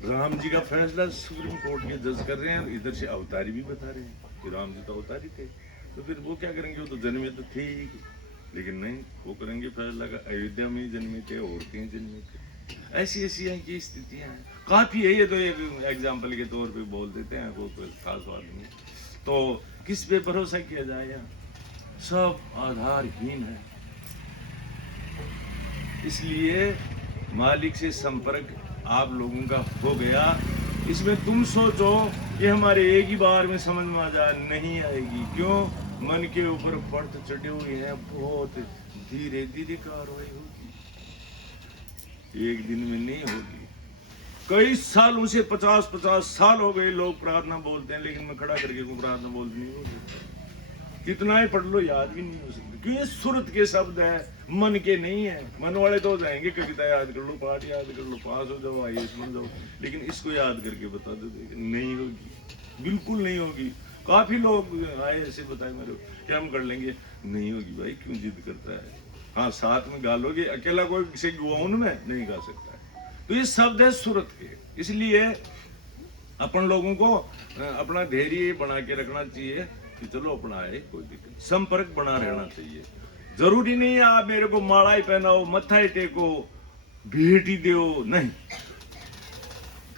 राम जी का फैसला सुप्रीम कोर्ट के जज कर रहे हैं और इधर से अवतारी भी बता रहे हैं कि राम जी तो अवतारी थे, तो फिर वो क्या करेंगे, वो तो जन्मे तो थे ही, लेकिन नहीं वो करेंगे फैसला का अयोध्या में ही जन्मे थे और कहीं जन्मे थे। ऐसी ऐसी यहाँ की स्थितियाँ हैं, काफ़ी है। ये तो एक एग्जाम्पल के तौर पे बोल देते हैं, वो कोई खास बात नहीं। तो किस पे भरोसा किया जाए, यहाँ सब आधारहीन है। इसलिए मालिक से संपर्क आप लोगों का हो गया। इसमें तुम सोचो कि हमारे एक ही बार में समझ में आ जाए, नहीं आएगी। क्यों? मन के ऊपर पर्त चढ़े हुए हैं, बहुत धीरे धीरे कार्रवाई होगी, एक दिन में नहीं होगी। कई सालों से 50-50 साल हो गए लोग प्रार्थना बोलते हैं, लेकिन मैं खड़ा करके को प्रार्थना बोलती नहीं होती। कितना ही पढ़ लो याद भी नहीं हो सकता, क्यों? ये सूरत के शब्द है, मन के नहीं है। मन वाले तो हो जाएंगे, कविता याद कर लो, पाठ याद कर लो, पास हो जाओ, IAS बन जाओ, लेकिन इसको याद करके बता दो, नहीं होगी, बिल्कुल नहीं होगी। काफी लोग आए ऐसे बताए मेरे कि हम कर लेंगे, नहीं होगी भाई, क्यों जिद करता है। हाँ साथ में गा लोगे, अकेला कोई किसी गुआउन में नहीं गा सकता है। तो ये शब्द है सूरत के, इसलिए अपन लोगों को अपना धैर्य बना के रखना चाहिए कि चलो अपना है, कोई दिक्कत, संपर्क बना रहना चाहिए। जरूरी नहीं है आप मेरे को माला ही पहनाओ, मत्था ही टेको, भेंट ही दो, नहीं।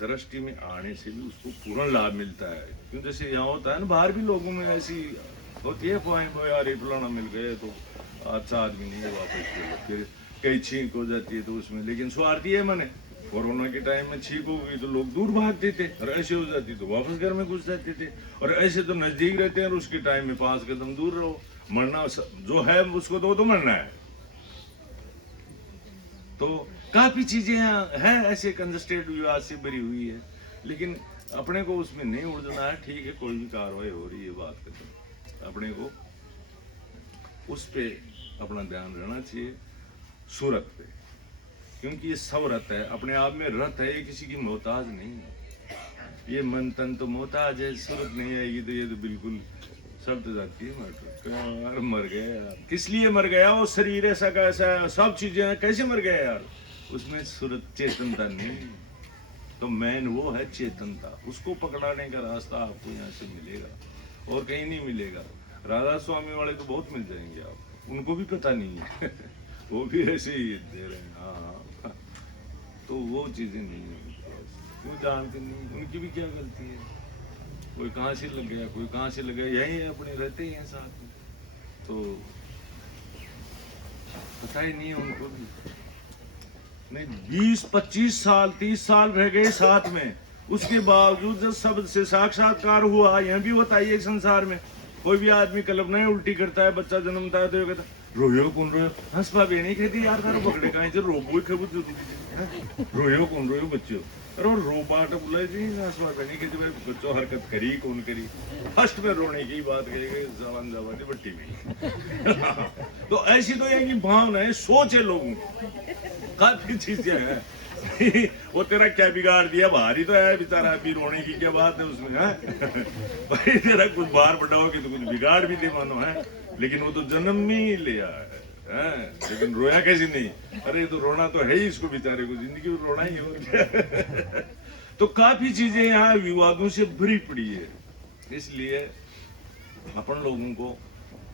दृष्टि में आने से भी उसको पूर्ण लाभ मिलता है। क्यों जैसे यहाँ होता है ना, बाहर भी लोगों में ऐसी होती है यार ये फलाना मिल गए तो अच्छा आदमी नहीं है, वापस चलो। फिर कई छींक हो जाती है तो उसमें, लेकिन स्वार्थी है मने। कोरोना के टाइम में छींक हो गई तो लोग दूर भागते थे, और ऐसे हो जाती तो वापस घर में घुस जाते थे। और ऐसे तो नजदीक रहते हैं, और उसके टाइम में 5 कदम दूर रहो। मरना जो है उसको तो मरना है। तो काफी चीजें हैं ऐसे कंजस्टेड विवाद से भरी हुई है, लेकिन अपने को उसमें नहीं उलझना है। ठीक है, कोई भी कार्रवाई हो रही है, बात करते हैं, अपने को उस पे अपना ध्यान रहना चाहिए, सूरत पे। क्योंकि ये सब रत है, अपने आप में रत है, ये किसी की मोहताज नहीं है। ये मन तन तो मोहताज है, सूरत नहीं आएगी तो ये तो बिल्कुल सब तो जाती है। यार मर गया यार, किस लिए मर गया? वो शरीर ऐसा का ऐसा है, सब चीजें हैं, कैसे मर गया यार? उसमें सूरत चेतनता नहीं। तो मैन वो है चेतनता, उसको पकड़ाने का रास्ता आपको यहाँ से मिलेगा और कहीं नहीं मिलेगा। राधा स्वामी वाले तो बहुत मिल जाएंगे आपको, उनको भी पता नहीं है वो भी ऐसे ही दे रहे हैं। हाँ, तो वो चीजें नहीं है, क्यों जानते नहीं, उनकी भी क्या गलती है? कोई कहाँ से लग गया, कोई कहाँ से लग गया, यही है, अपने रहते ही हैं साथ में, तो पता ही नहीं है उनको भी। नहीं, 20-25 साल 30 साल रह गए साथ में, उसके बावजूद जब सब से साक्षात्कार हुआ, यह भी बताइए संसार में कोई भी आदमी कल्पना है उल्टी करता है, बच्चा जन्मता है तो कहता रोयो कौन रोयो, हंसपा भी नहीं कहती यार तारो पकड़े कहीं से रोबो ही खबूत रोयो कौन रोयो बच्चों, अरे वो रोबाट बोला जी हंसपा भी नहीं कहती भाई बच्चों हरकत करी कौन करी, फर्स्ट में रोने की बात करेंगे जवान जवानी बट्टी में तो ऐसी तो ये भावना है, सोच है लोगों की, काफी चीजें हैं वो तेरा क्या बिगाड़ दिया, भारी तो है बेचारा, अभी रोने की क्या बात है उसमें है भाई तेरा कुछ बाहर बढ़ाओ कि तो कुछ बिगाड़ भी दे मानो है, लेकिन वो तो जन्म में ही लिया है लेकिन रोया कैसे नहीं, अरे तो रोना तो है ही इसको बेचारे को, जिंदगी में रोना ही और क्या तो काफी चीजें यहाँ विवादों से भरी पड़ी है। इसलिए अपन लोगों को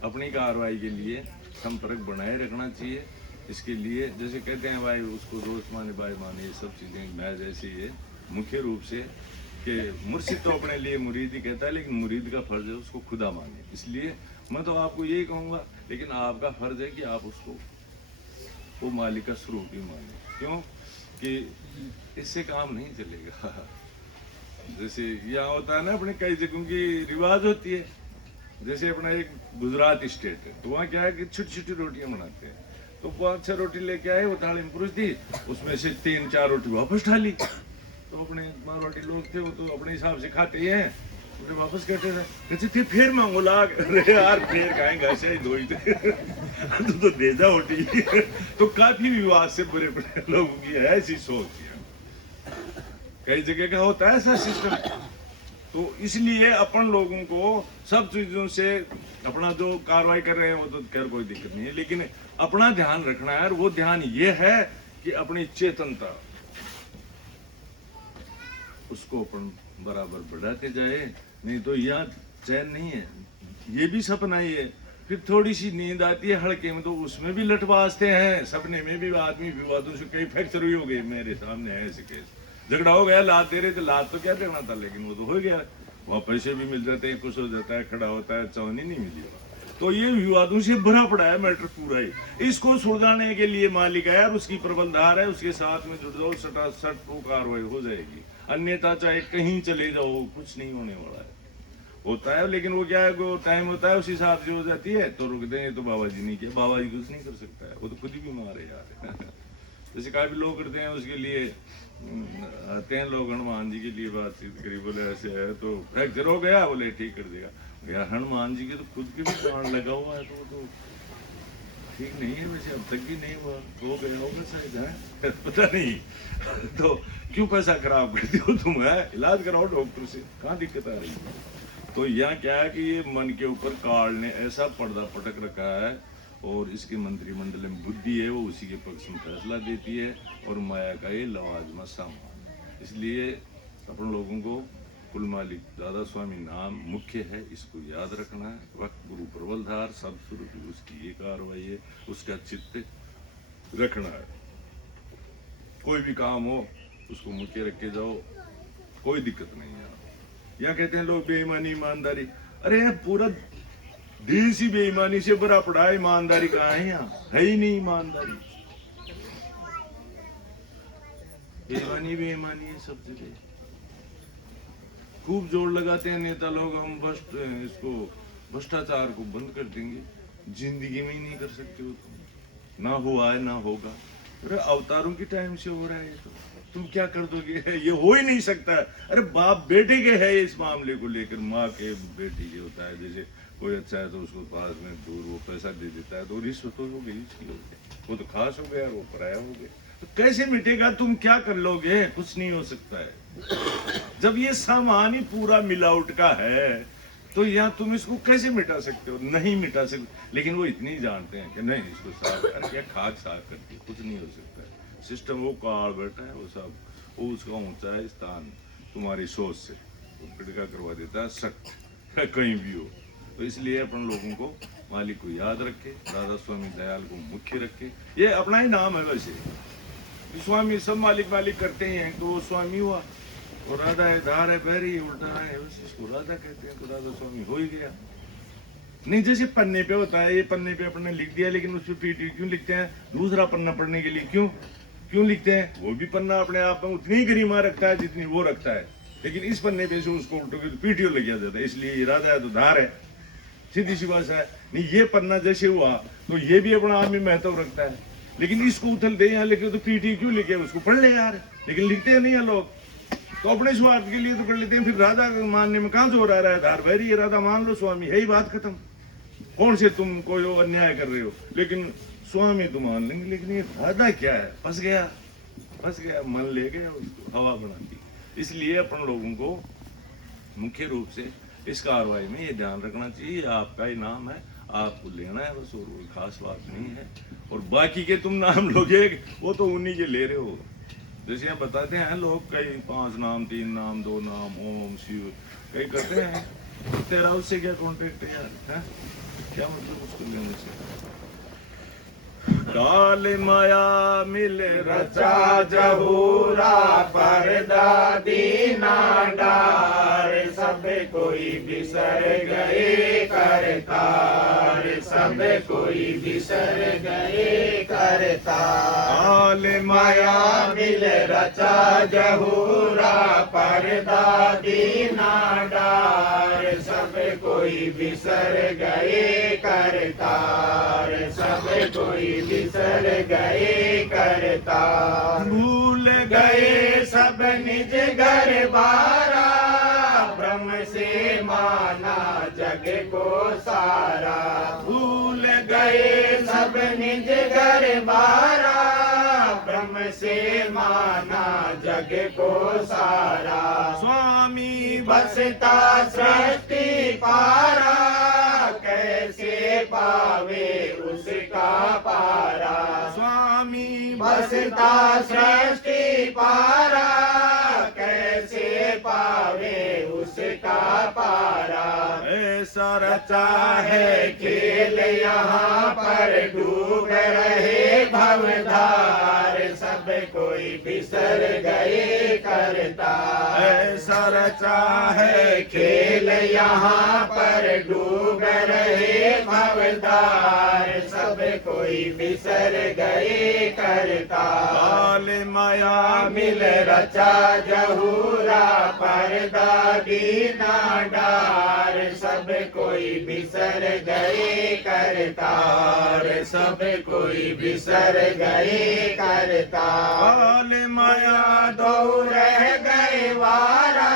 अपनी कार्रवाई के लिए संपर्क बनाए रखना चाहिए। इसके लिए जैसे कहते हैं भाई उसको दोस्त माने भाई माने, ये सब चीजें मैं जैसे ये मुख्य रूप से कि मुर्शिद तो अपने लिए मुरीद ही कहता है, लेकिन मुरीद का फर्ज है उसको खुदा माने। इसलिए मैं तो आपको यही कहूँगा, लेकिन आपका फर्ज है कि आप उसको वो मालिक का स्वरूप ही माने, क्यों कि इससे काम नहीं चलेगा। जैसे यहाँ होता है ना अपने कई जगहों की रिवाज होती है, जैसे अपना एक गुजरात स्टेट है तो वहाँ क्या है कि छोटी छोटी रोटियां बनाते हैं, तो 5-6 रोटी लेके आए, वो थाली में परोस दी, उसमें से 3-4 रोटी वापस डाली, तो अपने मारवाड़ी लोग थे वो तो अपने हिसाब से खाते ही हैं, तो वापस करते थे, कहते थे फिर मांगो लाग, अरे यार फिर खाएंगे ऐसे ही दो ही थे तो दे जा रोटी तो काफी विवाद से बड़े बड़े लोगों की ऐसी सोच है, कई जगह का होता है ऐसा सिस्टम। तो इसलिए अपन लोगों को सब चीजों से अपना जो कार्रवाई कर रहे हैं वो तो खैर कोई दिक्कत नहीं है, लेकिन अपना ध्यान रखना है, और वो ध्यान ये है कि अपनी चेतनता उसको अपन बराबर बढ़ाते जाए, नहीं तो यहाँ चैन नहीं है, ये भी सपना ही है। फिर थोड़ी सी नींद आती है हल्के में तो उसमें भी लटवाजते हैं, सपने में भी आदमी विवादों से कई फ्रैक्चर हुई हो गई, मेरे सामने है ऐसे केस, झगड़ा हो गया, लात दे रहे थे, लात तो क्या देना था, लेकिन वो तो हो गया, वहाँ पैसे भी मिल जाते हैं, खुश हो जाता है, खड़ा होता है, चौनी नहीं मिली। तो ये विवादों से भरा पड़ा है मैटर पूरा ही, इसको सुलझाने के लिए मालिक है और उसकी प्रबंधहार है, उसके साथ में जुड़ जाओ, सटासट तो कार्रवाई हो जाएगी, अन्यथा चाहे कहीं चले जाओ कुछ नहीं होने वाला है। होता है लेकिन वो क्या है, वो टाइम होता है उस हिसाब से हो जाती है, तो रुक देंगे तो बाबा जी नहीं किया, बाबा जी कुछ नहीं कर सकता है, वो तो खुद ही बीमार है यार जैसे काफी लोग करते हैं, उसके लिए आते हैं लोग हनुमान जी के लिए बातचीत करी, बोले ऐसे है तो फ्रैक्चर हो गया, बोले ठीक कर देगा यार, हनुमान जी के तो खुद के भी प्राण लगा हुआ है, तो ठीक नहीं है, वैसे अब तक भी नहीं हुआ, हो गया होगा शायद है पता नहीं तो क्यों पैसा खराब करते हो तुम, है इलाज कराओ डॉक्टर से, कहाँ दिक्कत आ रही है। तो यहाँ क्या है कि ये मन के ऊपर काल ने ऐसा पर्दा पटक रखा है, और इसके मंत्रिमंडल में बुद्धि है, वो उसी के पक्ष में फैसला देती है, और माया का ये लवाजमा सामान। इसलिए अपन लोगों को कुल मालिक दादा स्वामी नाम मुख्य है, इसको याद रखना है। वक्त गुरु प्रबलधार सब शुरू की उसकी ये कार्रवाई है, उसका चित्त रखना है। कोई भी काम हो उसको मुख्य रख के जाओ, कोई दिक्कत नहीं है। यहाँ कहते हैं लोग बेईमानी ईमानदारी, अरे पूरा देश ही बेईमानी से भरा पड़ा है, ईमानदारी कहाँ है? यहाँ है ही नहीं ईमानदारी, बेईमानी बेईमानी है सब जगह। खूब जोर लगाते हैं नेता लोग, हम इसको भ्रष्टाचार को बंद कर देंगे, जिंदगी में ही नहीं कर सकते हो तुम, ना हुआ है ना होगा। अरे अवतारों की टाइम से हो रहा है ये, तो तुम क्या कर दोगे? ये हो ही नहीं सकता। अरे बाप बेटे के है इस मामले को लेकर, माँ के बेटी के होता है। जैसे कोई अच्छा है तो उसको पास में दूर वो पैसा दे देता है, तो रिश्वत हो गई, इसकी हो गई, वो तो खास हो गया, वो पराया हो गया। तो कैसे मिटेगा? तुम क्या कर लोगे? कुछ नहीं हो सकता है। जब ये सामान ही पूरा मिलावट का है तो यहाँ तुम इसको कैसे मिटा सकते हो? नहीं मिटा सकते। लेकिन वो इतनी जानते हैं कि नहीं, इसको साफ करके खाक साफ करके कुछ नहीं हो सकता है। सिस्टम वो काल बैठा है, वो सब वो उसका ऊंचा है स्थान तुम्हारी सोच से वो पिड़का करवा देता है, सख्त कहीं भी हो। तो इसलिए अपन लोगों को मालिक को याद रखे, दादा स्वामी दयाल को मुख्य रखे। ये अपना ही नाम है वैसे, स्वामी सब मालिक मालिक करते ही हैं, तो वो स्वामी हुआ। और राधा है, धार है, बहरी है, उल्टा है, बस इसको राधा कहते हैं, तो राधा स्वामी हो ही गया। नहीं जैसे पन्ने पे होता है, ये पन्ने पे अपने लिख दिया, लेकिन उस पर पीटी क्यों लिखते हैं? दूसरा पन्ना पढ़ने के लिए क्यों लिखते हैं? वो भी पन्ना अपने आप में उतनी गरिमा रखता है जितनी वो रखता है, लेकिन इस पन्ने पे से उसको उल्टो पीटीओ लग जाता है। इसलिए ये राधा है तो धार है, सीधी सी बात है। नहीं ये पन्ना जैसे हुआ तो ये भी अपना आप में महत्व रखता है, लेकिन इसको उथल दे यहाँ लिखे तो पीटी क्यों लिखे? उसको पढ़ ले यार, लेकिन लिखते नहीं है लोग, तो अपने स्वार्थ के लिए तो कर लेते हैं। फिर राधा मानने में कहाँ जोर आ रहा है? धार भैरी है, राधा मान लो स्वामी है ही, बात खत्म। कौन से तुम कोई अन्याय कर रहे हो? लेकिन स्वामी तो मान लेंगे, लेकिन ये राधा क्या है? फंस गया, मन ले गया, उसको हवा बना दी। इसलिए अपन लोगों को मुख्य रूप से इस कार्रवाई में ये ध्यान रखना चाहिए, आपका ही नाम है, आपको लेना है बस, और कोई खास बात नहीं है। और बाकी के तुम नाम लोगे वो तो उन्हीं के ले रहे हो। जैसे यहाँ बताते हैं लोग, कई 5 नाम, 3 नाम, 2 नाम, ओम शिव कई करते हैं, तेरा उससे क्या कॉन्टेक्ट है यार? है क्या मतलब उसको लेने से? काल माया मिल रचा जहूरा पर्दा दीना डार, सब कोई बिसर गए करतार, सब कोई बिसर गए करतार। काल माया मिल रचा जहूरा पर्दा दीना डार, सब कोई बिसर गए करतार, सब कोई बिसर गए करतार। भूल गए सब निज घर बारा, ब्रह्म से माना जग को सारा। भूल गए सब निज घर बारा, ब्रह्म से माना जग को सारा। स्वामी बसता सृष्टि पारा, कैसे पावे उसका पारा। स्वामी बसता सृष्टि पारा, कैसे पावे उसका पारा। ऐसा रचा है खेल यहाँ पर डूब रहे भवधार, सब कोई बिसर गए करतार। ऐसा रचा है खेल यहाँ पर डूब रहे भवधार, सब कोई बिसर गए करतार। काल माया मिल रचा जहूरा पर्दा दीना डार, सब कोई बिसर गए करतार, सब कोई बिसर गए करतार। काल माया दो रह गए वारा,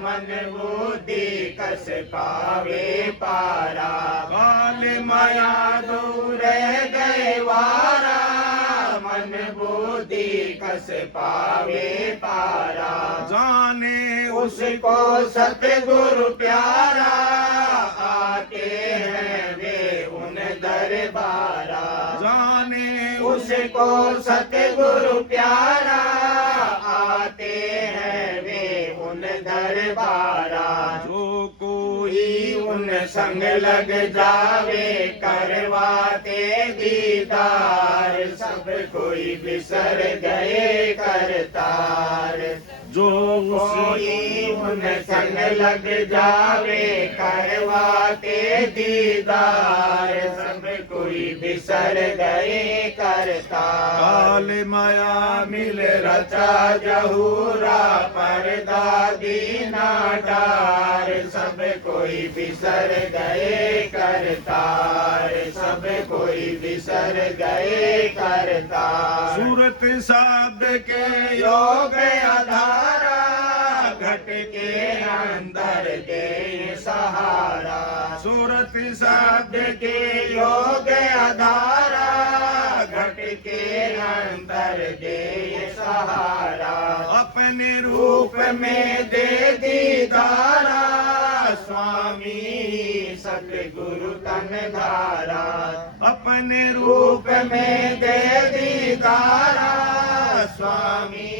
मन बुद्धि कस पावे पारा। काल माया दो रह गए वारा, मन बुद्धि कस पावे पारा। जाने उसको सतगुरु प्यारा, आते हैं वे उन दरबारा। जाने उसको सतगुरु प्यारा, आते हैं वे उन उन दरबारा जो कोई कोई उन संग लग जावे करवाते दीदार सब कोई बिसर गए करतार जो कोई उन संग लग जावे करवाते दीदार सब कोई बिसर गए करतार काल माया मिल रचा जहूरा पर्दा दीना डार सब कोई बिसर गए करतार सब कोई बिसर गए करतार सूरत साध के योग आधारा घट के अंदर दे सहारा सूरत शब्द के योग आधारा घट के अंदर दे सहारा अपने रूप में दे दीदारा स्वामी सतगुरु तन धारा अपने रूप में दे दीदारा स्वामी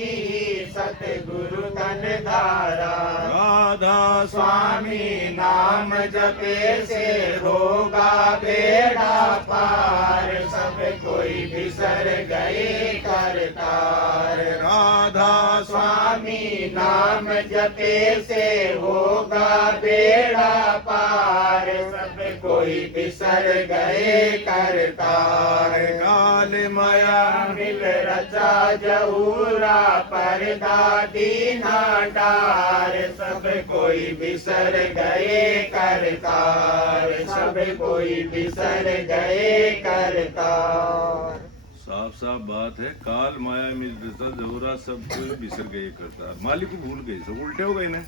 सतगुरु तन धारा राधा स्वामी नाम जपे से होगा बेड़ा पार सब कोई बिसर गए करतार राधा स्वामी नाम जपे से होगा बेड़ा पार सब कोई बिसर गए करतार काल माया मिल रचा जहूरा पर्दा दीना डार सब कोई बिसर गए करतार सब कोई बिसर गए करतार साफ साफ बात है। काल माया में रचा जहूरा सब कोई बिसर गए करता मालिक को भूल गए, सब उल्टे हो गए ना,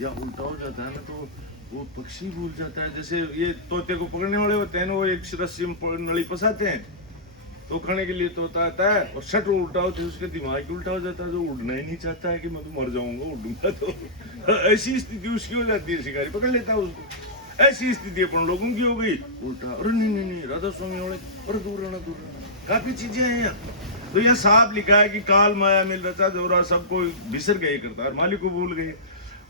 या उल्टा हो जाता है ना तो वो पक्षी भूल जाता है। जैसे ये तोते को पकड़ने वाले होते हैं ना, वो एक रस्सी में नली फंसाते हैं तो खाने के लिए तोता आता है और शट उल्टा होती है, उसके दिमाग उल्टा हो जाता है, जो उड़ना ही नहीं चाहता है कि मैं तो मर जाऊंगा उड़ूंगा तो ऐसी स्थिति उसकी हो जाती है, शिकारी पकड़ लेता है उसको। ऐसी स्थिति अपन लोगों की हो गई उल्टा, अरे नहीं राधा स्वामी वाले, अरे दूर रहना काफी चीजें हैं यहाँ। तो यह साफ लिखा है कि काल माया मिल रचा जोरा सबको बिसर गए करता है, मालिक को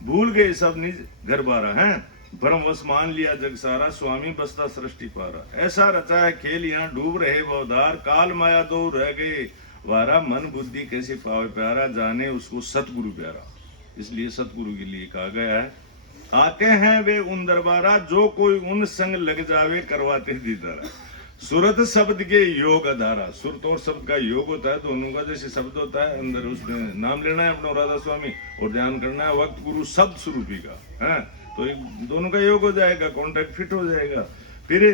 भूल गए सब निज घर बारा है, भ्रम वश मान लिया जग सारा, स्वामी बसता सृष्टि पारा। ऐसा रचा है खेल यहाँ डूब रहे वो काल माया दो रह गए वारा, मन बुद्धि कैसे पावे प्यारा, जाने उसको सतगुरु प्यारा। इसलिए सतगुरु के लिए कहा गया है, आते हैं वे उन दरबारा, जो कोई उन संग लग जावे करवाते दीदारा। सुरत शब्द के योग आधारा, सुरत और शब्द का योग होता है दोनों का, जैसे शब्द होता है अंदर उसमें नाम लेना है अपना राधा स्वामी और ध्यान करना है वक्त गुरु शब्द स्वरूपी का है, तो दोनों का योग हो जाएगा, कॉन्ट्रैक्ट फिट हो जाएगा। फिर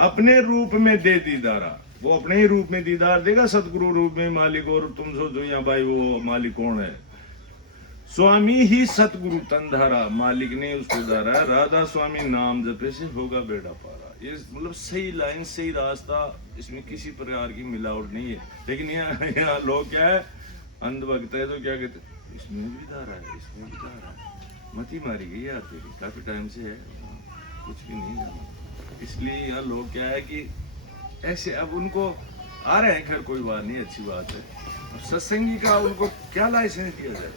अपने रूप में दे दीदारा, वो अपने ही रूप में दीदार देगा सतगुरु रूप में मालिक। और तुम सोचो यहाँ भाई वो मालिक कौन है, स्वामी ही सतगुरु तंधारा, मालिक ने उसको धारा, राधा स्वामी नाम जपे से होगा बेड़ा पारा। ये मतलब सही लाइन सही रास्ता, इसमें किसी प्रकार की मिलावट नहीं है। लेकिन यहाँ लोग क्या है, अंधभक्त है तो क्या कहते हैं, इसमें भी धारा है, इसमें भी धारा है, मती मारी गई यार तेरी, काफी टाइम से है, कुछ भी नहीं जाना। इसलिए यहाँ लोग क्या है कि ऐसे अब उनको आ रहे हैं, खैर कोई बात नहीं, अच्छी बात है। अब सत्संगी का उनको क्या लाइसेंस दिया जाए,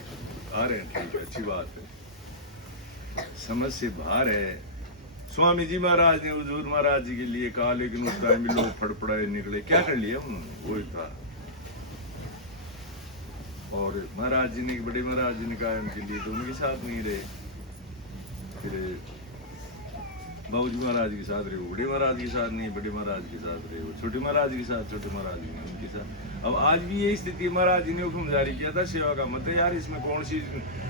आ रहे हैं ठीक है, अच्छी बात है, समझ से बाहर है। स्वामी जी महाराज ने हुजूर महाराज जी के लिए कहा, लेकिन उस टाइम में लोग फड़फड़ाए निकले, क्या कर लिया उन्होंने, वही था। और महाराज जी ने, बड़े महाराज जी ने कहा उनके लिए, तो उनके साथ नहीं रहे। फिर बाबूजी महाराज के साथ रहे, वो बड़े महाराज के साथ नहीं, बड़े महाराज के साथ रहे, वो छोटे महाराज के साथ, छोटे महाराज जी ने उनके साथ। अब आज भी यही स्थिति, महाराज जी ने हुक्म जारी किया था सेवा का, मत यार इसमें कौन सी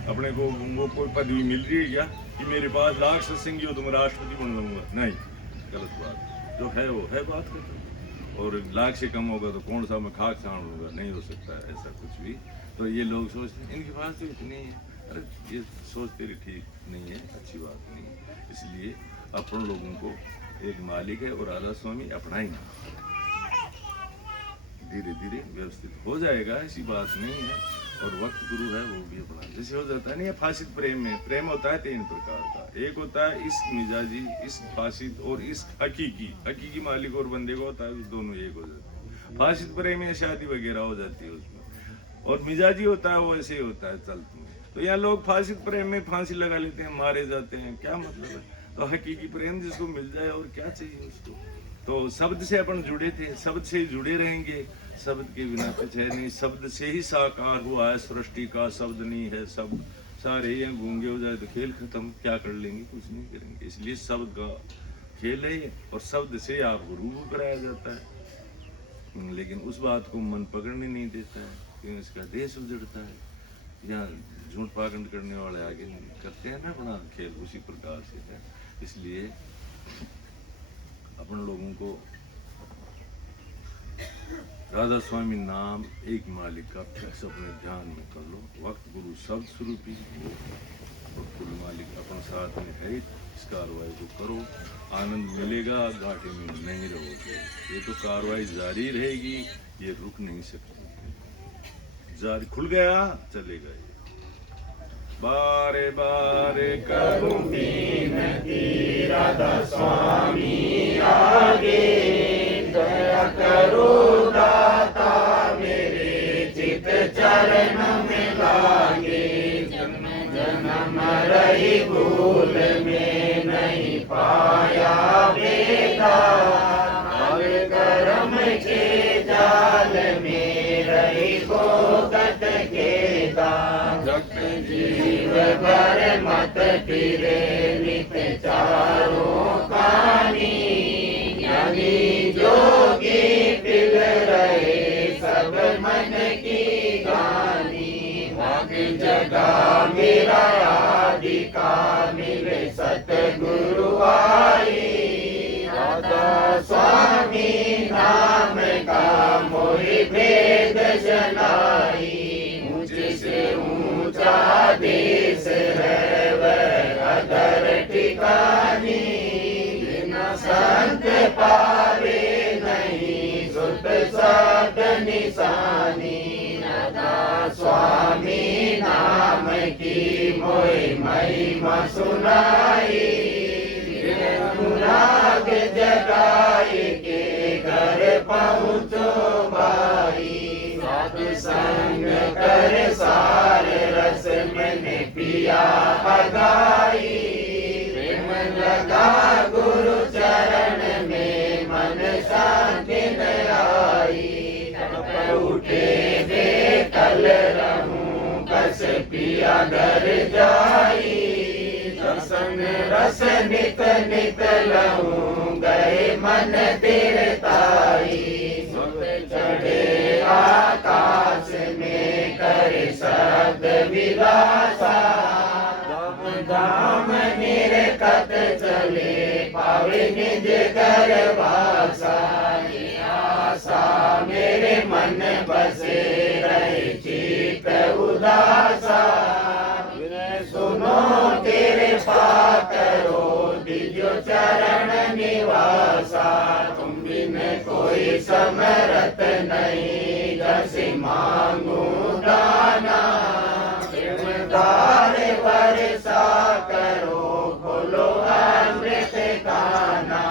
अपने को वो कोई पदवी मिल रही है क्या कि मेरे पास लाख सत्संगी हो तो मैं राष्ट्रपति बन जाऊंगा, नहीं, गलत बात। जो है वो है बात करते, और लाख से कम होगा तो कौन सा मैं खाक छान लूंगा, नहीं हो सकता है ऐसा कुछ भी। तो ये लोग सोचते हैं इनके पास तो इतनी है, अरे ये सोच तेरी ठीक नहीं है, अच्छी बात नहीं है। इसलिए अपन लोगों को एक मालिक है और राधा स्वामी अपना ही नाम, धीरे धीरे व्यवस्थित हो जाएगा, ऐसी बात नहीं है। और वक्त गुरु है वो भी अपना, जैसे हो जाता है नहीं, फासिद प्रेम में, प्रेम होता है 3 प्रकार का, एक होता है इस मिजाजी, इस फासिद, और इस हकीकी मालिक और बंदे को होता है, दोनों एक हो जाते हैं। फासिद प्रेम में शादी वगैरह हो जाती है उसमें, और मिजाजी होता है वो ऐसे ही होता है चलते में। तो यहाँ लोग फांसी प्रेम में फांसी लगा लेते हैं, मारे जाते हैं, क्या मतलब है? तो हकीकी प्रेम जिसको मिल जाए और क्या चाहिए उसको। तो शब्द से अपन जुड़े थे, शब्द से ही जुड़े रहेंगे, शब्द के बिना कुछ है नहीं। शब्द से ही साकार हुआ है सृष्टि का, शब्द नहीं है शब्द सारे ये गूंगे हो जाए तो खेल खत्म, क्या कर लेंगे? कुछ नहीं करेंगे। इसलिए शब्द का खेल है और शब्द से आपको रूबरू कराया जाता है। लेकिन उस बात को मन पकड़ने नहीं देता है, क्योंकि इसका देश उजड़ता है। या झूठ पाखंड करने वाले आगे करते हैं ना अपना खेल, उसी प्रकार से है। इसलिए अपन लोगों को राधा स्वामी नाम एक मालिक का फिक्स अपने ध्यान में कर लो। वक्त गुरु शब्द स्वरूपी हो और कुल मालिक अपन साथ में है। इस कार्रवाई को करो, आनंद मिलेगा, घाटे में नहीं रहोगे। ये तो कार्रवाई जारी रहेगी, ये रुक नहीं सकती। जारी खुल गया चलेगा ये। बारे बारे करूं विनती राधा स्वामी आगे, दया करो दाता मेरे चित चरण में लागे। जन्म जन्म रही भूल में नहीं पाया बेटा, कर्म के जाल में रही भोगत गेदा। जीव भर मत फिरे नित चारों कानी, ज्ञानी जोगी पिल रहे सब मन की गानी। भाग जगा मेरा आदि का मिले सतगुरु आई। राधा स्वामी नाम का मोहि भेद जनाई। मुझसे ऊंचा देश है वह अदर ठिकानी। बिना संत पावे नहीं सुत साध निशानी। राधा स्वामी नाम की मोहि महिमा सुनाई। अनुराग जगाए के घर पहुँचो भाई। साधु संग कर सार रस मैंने पिया भगाई। प्रेम लगा गुरु चरण में मन शांति न आई। तब उठे बेकल रहूं कस पिया घर जाई। दर्शन रस नित नित लहूं गए मन तीरताई। चढ़े आकाश में करे शब्द विलासा। धाम धाम निरखत चले पावे निज घर वासा। ये आशा मेरे मन बसे रहे चित उदासा। सुनो तेरे पा करो दिव्य चरण निवासा। तुम बिन कोई समरथ नहीं जैसे मांगू दाना। प्रेमदार वर्षा करो खोलो अमृत खाना।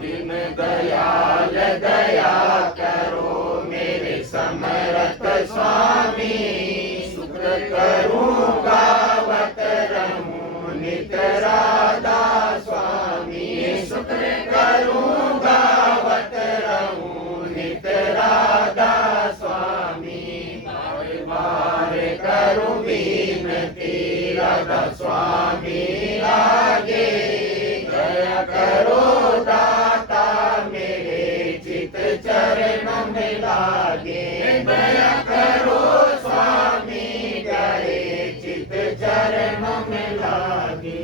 बिन दयाल दया करो मेरे समरथ स्वामी। शुक्र करूँगा नित राधा स्वामी। शुक्र करूँगा वत रहूं नित राधा स्वामी। बार बार करूँ विनती राधा स्वामी आगे। दया करो दाता मेरे चित चरण में लागे। दया करो स्वामी गए चित चरण में लागे।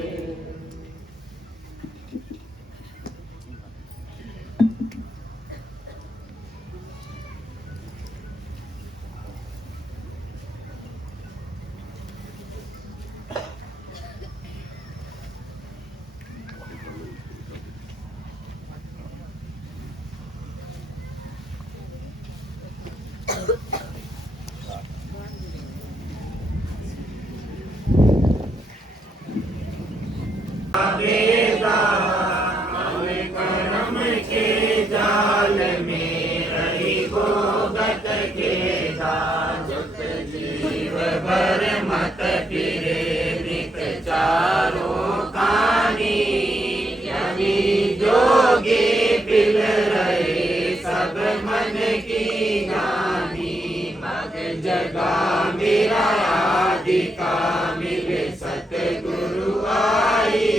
तेरा आदि का मिले सतगुरु आई,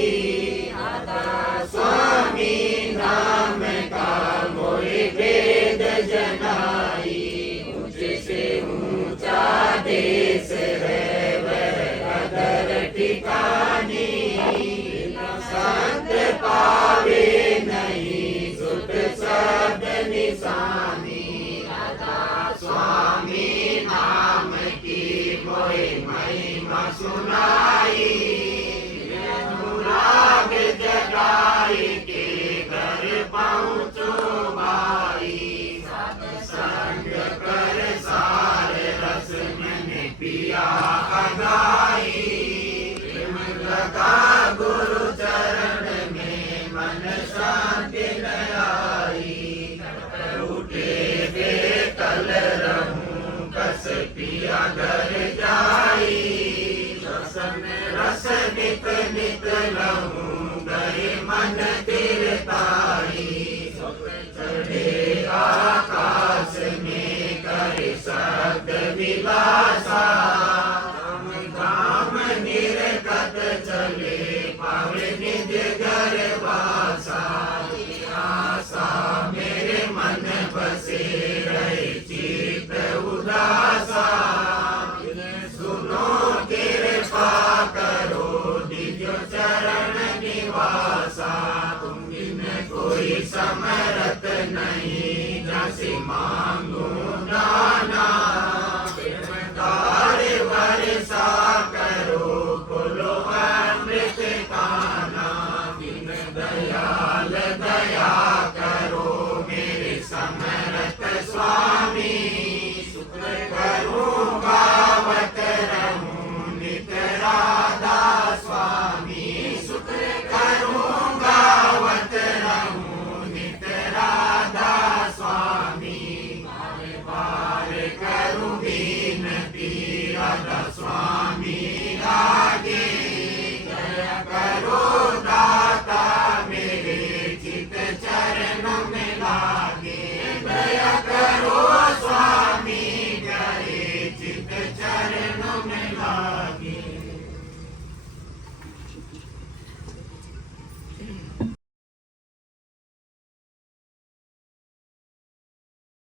स्वामी नाम का मोहि वेद जनाई। ऊंचे से ऊंचा देश है वह अदर ठिकानी, संत पावे नहीं सुत शब्द निशानी। स्वामी नाम की मोहि महिमा सुनाई, अनुराग जगाई के घर पहुँचो भाई। सत्संग कर सार रस मैंने पिया अगाई, लगा गुरु चरण में मन शांति न आई। उठे बेकल रहूं कस पिया घर जाई, रस नित नित लहूं गए मन तिरताई। चढ़े आकाश में करे शब्द विलासा,